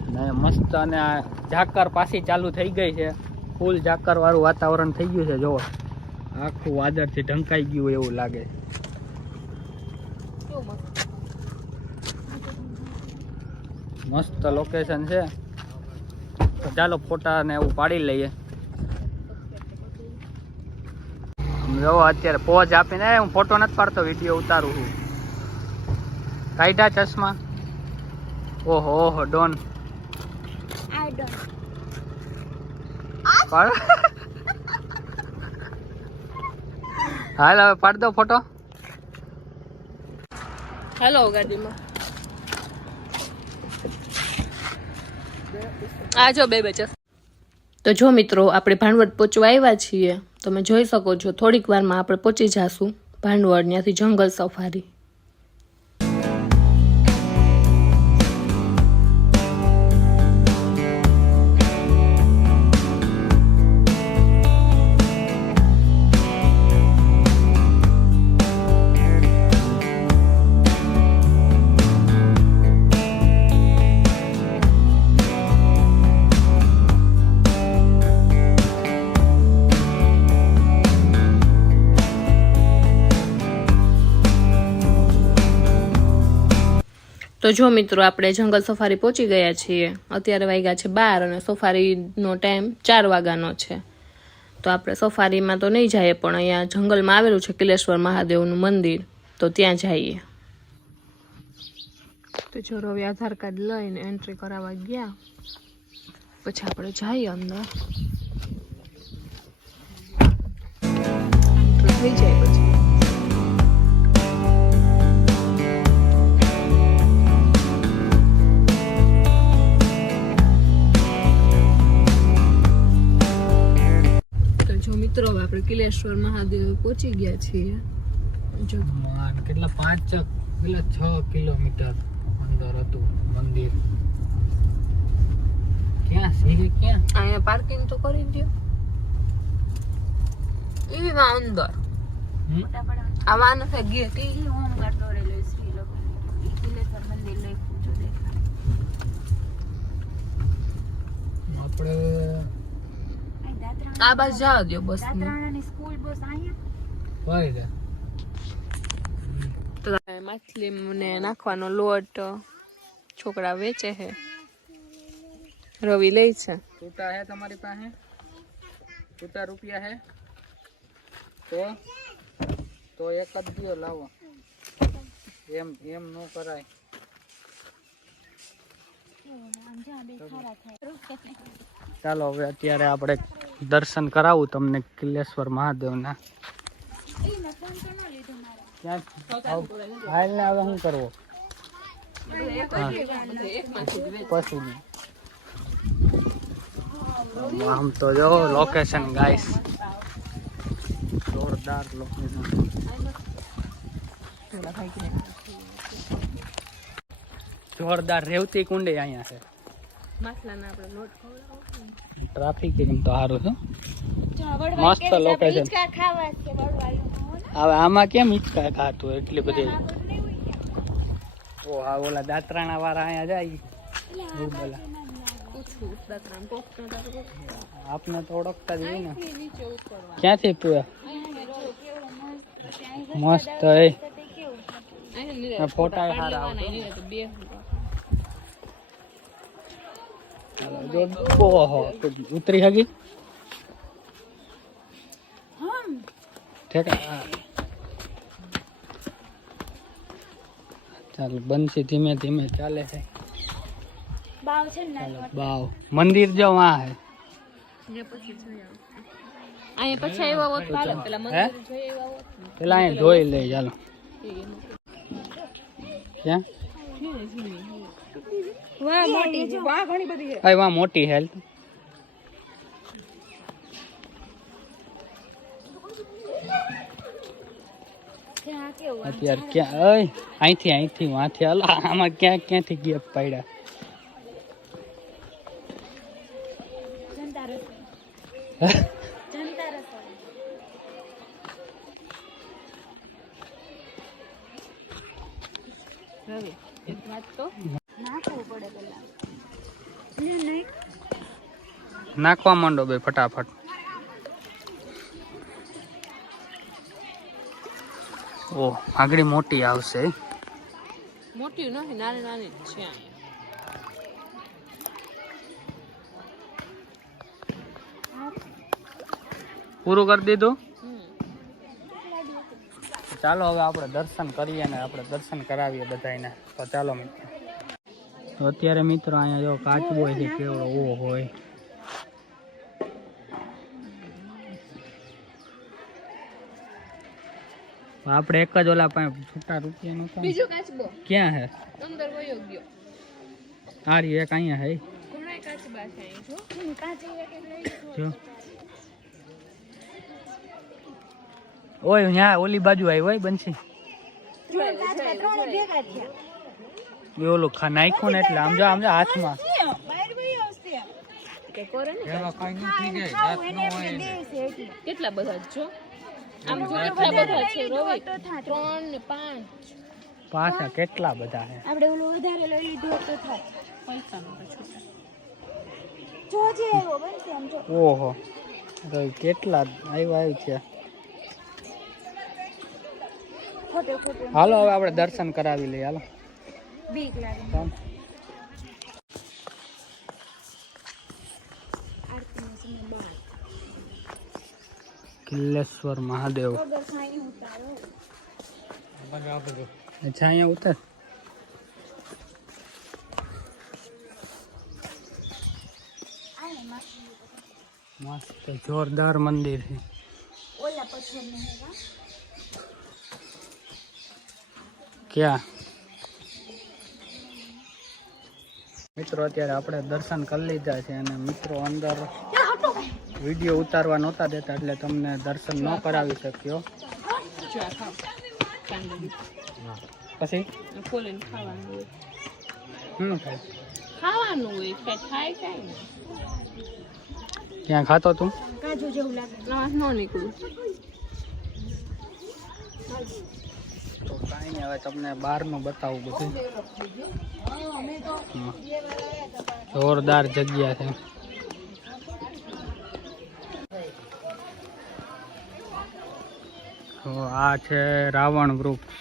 અને મસ્ત અને આ ઝાકર પાછી ચાલુ થઈ ગઈ છે. ફૂલ ઝાકર વાળું વાતાવરણ થઈ ગયું છે. જો આખું વાદળથી ઢંકાઈ ગયું એવું લાગે. મસ્ત લોકેશન છે. તો ચાલો ફોટા ને એવું પાડી લઈએ. જો અત્યારે પોઝ આપીને હું ફોટો નથી પાડતો, વિડીયો ઉતારું છું. કાઢ્યા ચશ્મા? ઓહો ઓહો ડોન. હાલ હવે પાડ દો ફોટો. હેલો ગાડીમાં આ જો બે ચશ્મા. તો જો મિત્રો આપણે ભાણવડ પહોંચવા આવ્યા છીએ. તમે જોઈ શકો છો થોડીક વારમાં આપણે પહોંચી જાશું ભાણવડ. ત્યાંથી જંગલ સફારી. તો જો મિત્રો આપણે જંગલ સફારી પહોંચી ગયા છીએ. અત્યારે વાગ્યા છે 12 અને સફારીનો ટાઈમ 4 વાગ્યાનો છે. તો આપણે સફારીમાં તો નહીં જઈએ પણ અહીંયા જંગલમાં આવેલું છે કિલેશ્વર મહાદેવનું મંદિર, તો ત્યાં જઈએ. તો જો રવિ આધાર કાર્ડ લઈને એન્ટ્રી કરાવવા ગયા, પછી આપણે જઈએ અંદર, થઈ જાય પછી મિત્રો. હવે આપણે કિલેશ્વર મહાદેવ પહોંચી ગયા છીએ. જો કેટલા 6 કિલોમીટર અંદર હતું મંદિર. ક્યાં છે ક્યાં? અહીંયા પાર્કિંગ તો કરી દો. એમાં અંદર આ વાન છે ગેટ એ ઓમકાર દોરેલો શ્રી લોકો એ કિલેશ્વર મંદિર લખ્યું જો દેખાય. આપણે આ બાજુ જવા દો બસ. દાદરાણાની સ્કૂલ બસ અહીંયા હોય છે. તો માછલી ને નાખવાનો લોટ છોકરા વેચે છે, રવિ લે છે. છૂટા હે તમારી પાસે? છૂટા રૂપિયા હે તો એક જ દિયો લાવો. એમ ન કરાય. ચાલો હવે અત્યારે આપણે દર્શન કરાવું તમને કિલેશ્વર મહાદેવના. હાલ ને હવે શું કરવો પછી? આમ તો જો લોકેશન ગાઈસ, જોરદાર લોકેશન. જોરદાર રેવતી કુંડે અહીંયા છે. માછલાના આપણે લોટ ખવડાવો. ટ્રાફિક એકદમ તો સારું છે, મસ્ત લોકેશન. હવે આમાં કેમ હિચકા ખાતું એટલી બધી? ઓ હા, ઓલા દાતરાણા વાળા અહીંયા જાય. આપને તો ઓળખતા જ હોય ને. ક્યાંથી પીવા? મસ્ત હે, ફોટા સારા આવતો. ઓહો, ઉતરી હગી ચાલો બનશી ધીમે ધીમે ચાલે છે. બાવ મંદિર જો વહાં હે. અહીંયા પછી આવ્યા હોત તો હાલે. પેલા મંદિર જોઈ આવ્યા હોત. પેલા અહીંયા જોઈ લઈ ચાલો. ક્યાં? વાહ મોટી છે, વાહ ઘણી બધી છે. આ વાહ મોટી હેલ્થ. અત્યારે ક્યાં? અય અહીંથી વાંથી હાલો. આમાં ક્યાંથી ગયા પડ્યા? નાખવા માંડો બે ફટાફટ. ઓ આગળ મોટી આવશે. મોટી નથી, નાની નાની જ છે. પૂરું કરી દીધું. ચાલો હવે આપણે દર્શન કરીએ ને આપણે દર્શન કરાવીએ બધાને. તો ચાલો મિત્રો. તો અત્યારે મિત્રો અહીંયા જો કાચબો છે કેવડો ઓ હોય. આપણે એક જ ઓલા પાસે છૂટા રૂપિયાનું કામ. બીજો કાચબો ક્યાં હે? અંદર વયો ગયો. આ રહ્યો એક અહીંયા હે. ઘણા કાચબા છે અહીં જો ઓય ત્યાં ઓલી બાજુ આવી હોય બંસી. એ ઓલું નાખ્યું ને એટલે આમ જો હાથમાં. કેટલા બધા જો આમ જો કેટલા બધા છે રવિ. 3 ને 5 પાછા કેટલા બધા છે. આપણે ઓલું વધારે લઈ લીધું તો થાય પૈસાનો પછી જોજે એવો બનશે આમ જો. ઓહો તો કેટલા આવ્યું છે. ફોટો ફોટો હાલો હવે આપણે દર્શન કરાવી લઈએ. હાલો બીક લાગે. ચાલ. કિલેશ્વર મહાદેવ. વગર ખાઈ ઉતારો. અચ્છા અહીંયા ઉતર. મસ્ત જોરદાર મંદિર છે. ઓલા પથ્થર ને હેગા ક્યાં મિત્રો અત્યારે આપણે દર્શન કરી લીધા છે અને મિત્રો અંદર વિડીયો ઉતારવા નહોતા દેતા એટલે તમને દર્શન ન કરાવી શક્યો. પછી ખોલીને ખાવાનું હોય. શું થાય ખાવાનું હોય કઈ થાય કઈ નહીં. ક્યાં ખાતો તું? કાજુ જેવું લાગે નવા ન નીકળું. તો કાંઈ નહીં, હવે તમને બહારનું બતાવું બધું. જોરદાર જગ્યા છે. તો આ છે રાવણ વૃક્ષ.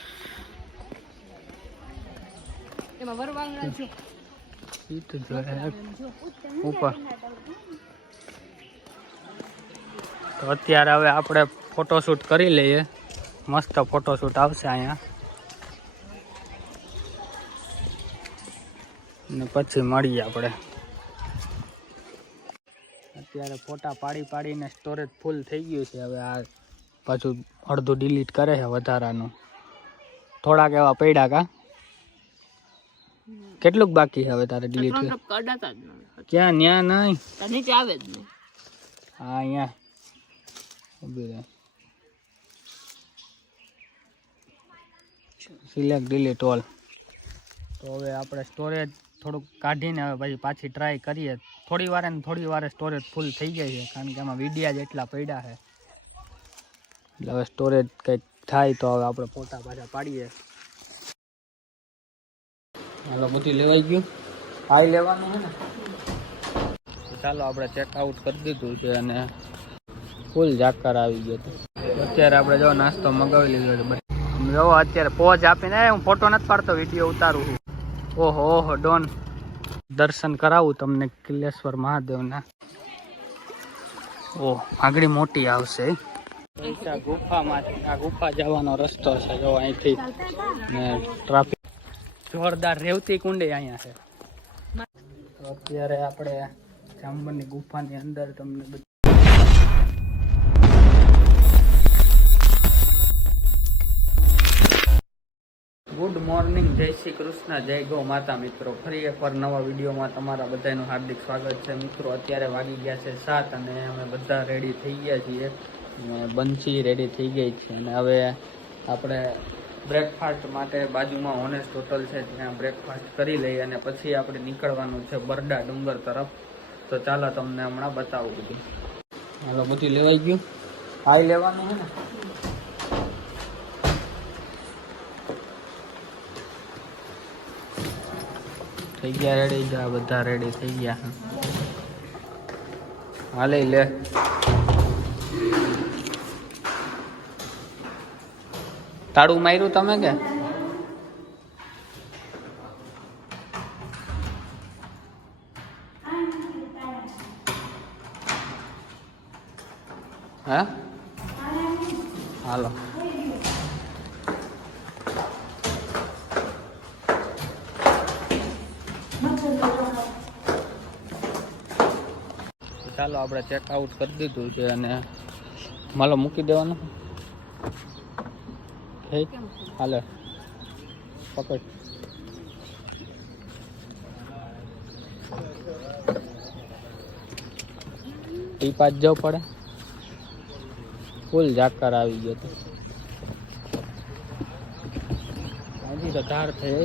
એમાં વરવાંગણા જો ઈ તો જોઈએ ઉપર. તો અત્યારે હવે આપણે ફોટોશૂટ કરી લઈએ. મસ્ત ફોટોશૂટ આવશે અહીંયા ને પછી મળીએ આપણે. અત્યારે ફોટા પાડીને સ્ટોરેજ ફૂલ થઈ ગયું છે. હવે આ પાછું અડધું ડિલીટ કરે છે વધારાનું. થોડાક એવા પડ્યા કા. કેટલુંક બાકી છે હવે તારે ડિલીટ? કડાતા જ નહીં. ક્યાં? ન્યા નહીં, તાર નીચે આવે જ નહીં. હા અહીંયા ઊભી રહે. Select delete all. તો હવે આપણે સ્ટોરેજ થોડુંક કાઢીને હવે પછી પાછી ટ્રાય કરીએ. થોડી વારે સ્ટોરેજ ફૂલ થઈ જાય છે કારણ કે એમાં વિડિયા જ એટલા પડ્યા છે. એટલે હવે સ્ટોરેજ કંઈક થાય તો હવે આપણે ફોટા પાછા પાડીએ. હાલો બધું લેવાઈ ગયું. હાઈ લેવાનું છે ને? તો ચાલો આપણે ચેકઆઉટ કરી દીધું છે અને ફૂલ જાકર આવી ગયો હતો. અત્યારે આપણે જો નાસ્તો મગાવી લીધો છે. જો અત્યારે પોઝ આપીને હું ફોટો નથી પાડતો, વિડીયો ઉતારું છું. ઓહો ઓહો ડોન. દર્શન કરાવું તમને કિલેશ્વર મહાદેવના. ઓહ આગળ મોટી આવશે. ગુફામાંથી આ ગુફા જવાનો રસ્તો છે. જો અહીંથી ને ટ્રાફિક જોરદાર રેવતી કુંડી અહીંયા છે. તો અત્યારે આપણે જાંબરની ગુફાની અંદર તમને ગુડ મોર્નિંગ, જય શ્રી કૃષ્ણ, જય ગૌ માતા. મિત્રો ફરી એકવાર નવા વિડીયોમાં તમારા બધાનું હાર્દિક સ્વાગત છે. મિત્રો અત્યારે વાગી ગયા છે 7 અને અમે બધા રેડી થઈ ગયા છીએ. બંસી રેડી થઈ ગઈ છે અને હવે આપણે બ્રેકફાસ્ટ માટે બાજુમાં ઓનેસ્ટ હોટલ છે ત્યાં બ્રેકફાસ્ટ કરી લઈએ અને પછી આપણે નીકળવાનું છે બરડા ડુંગર તરફ. તો ચાલો તમને હમણાં બતાવું બધું. હાલો બધું લેવાઈ ગયું. હાઈ લેવાનું છે ને? થઈ ગયા રેડી. જા બધા રેડી થઈ ગયા. હાલે લે. તાળું માર્યું તમે કે? હા હાલો. ચાલો આપણે ચેકઆઉટ કરી દીધું છે અને માલો મૂકી દેવાનું. હાલે પકડ. ટી પાંચ જવું પડે. ફૂલ જાકર આવી ગયો તો હજી તો ધાર થઈ.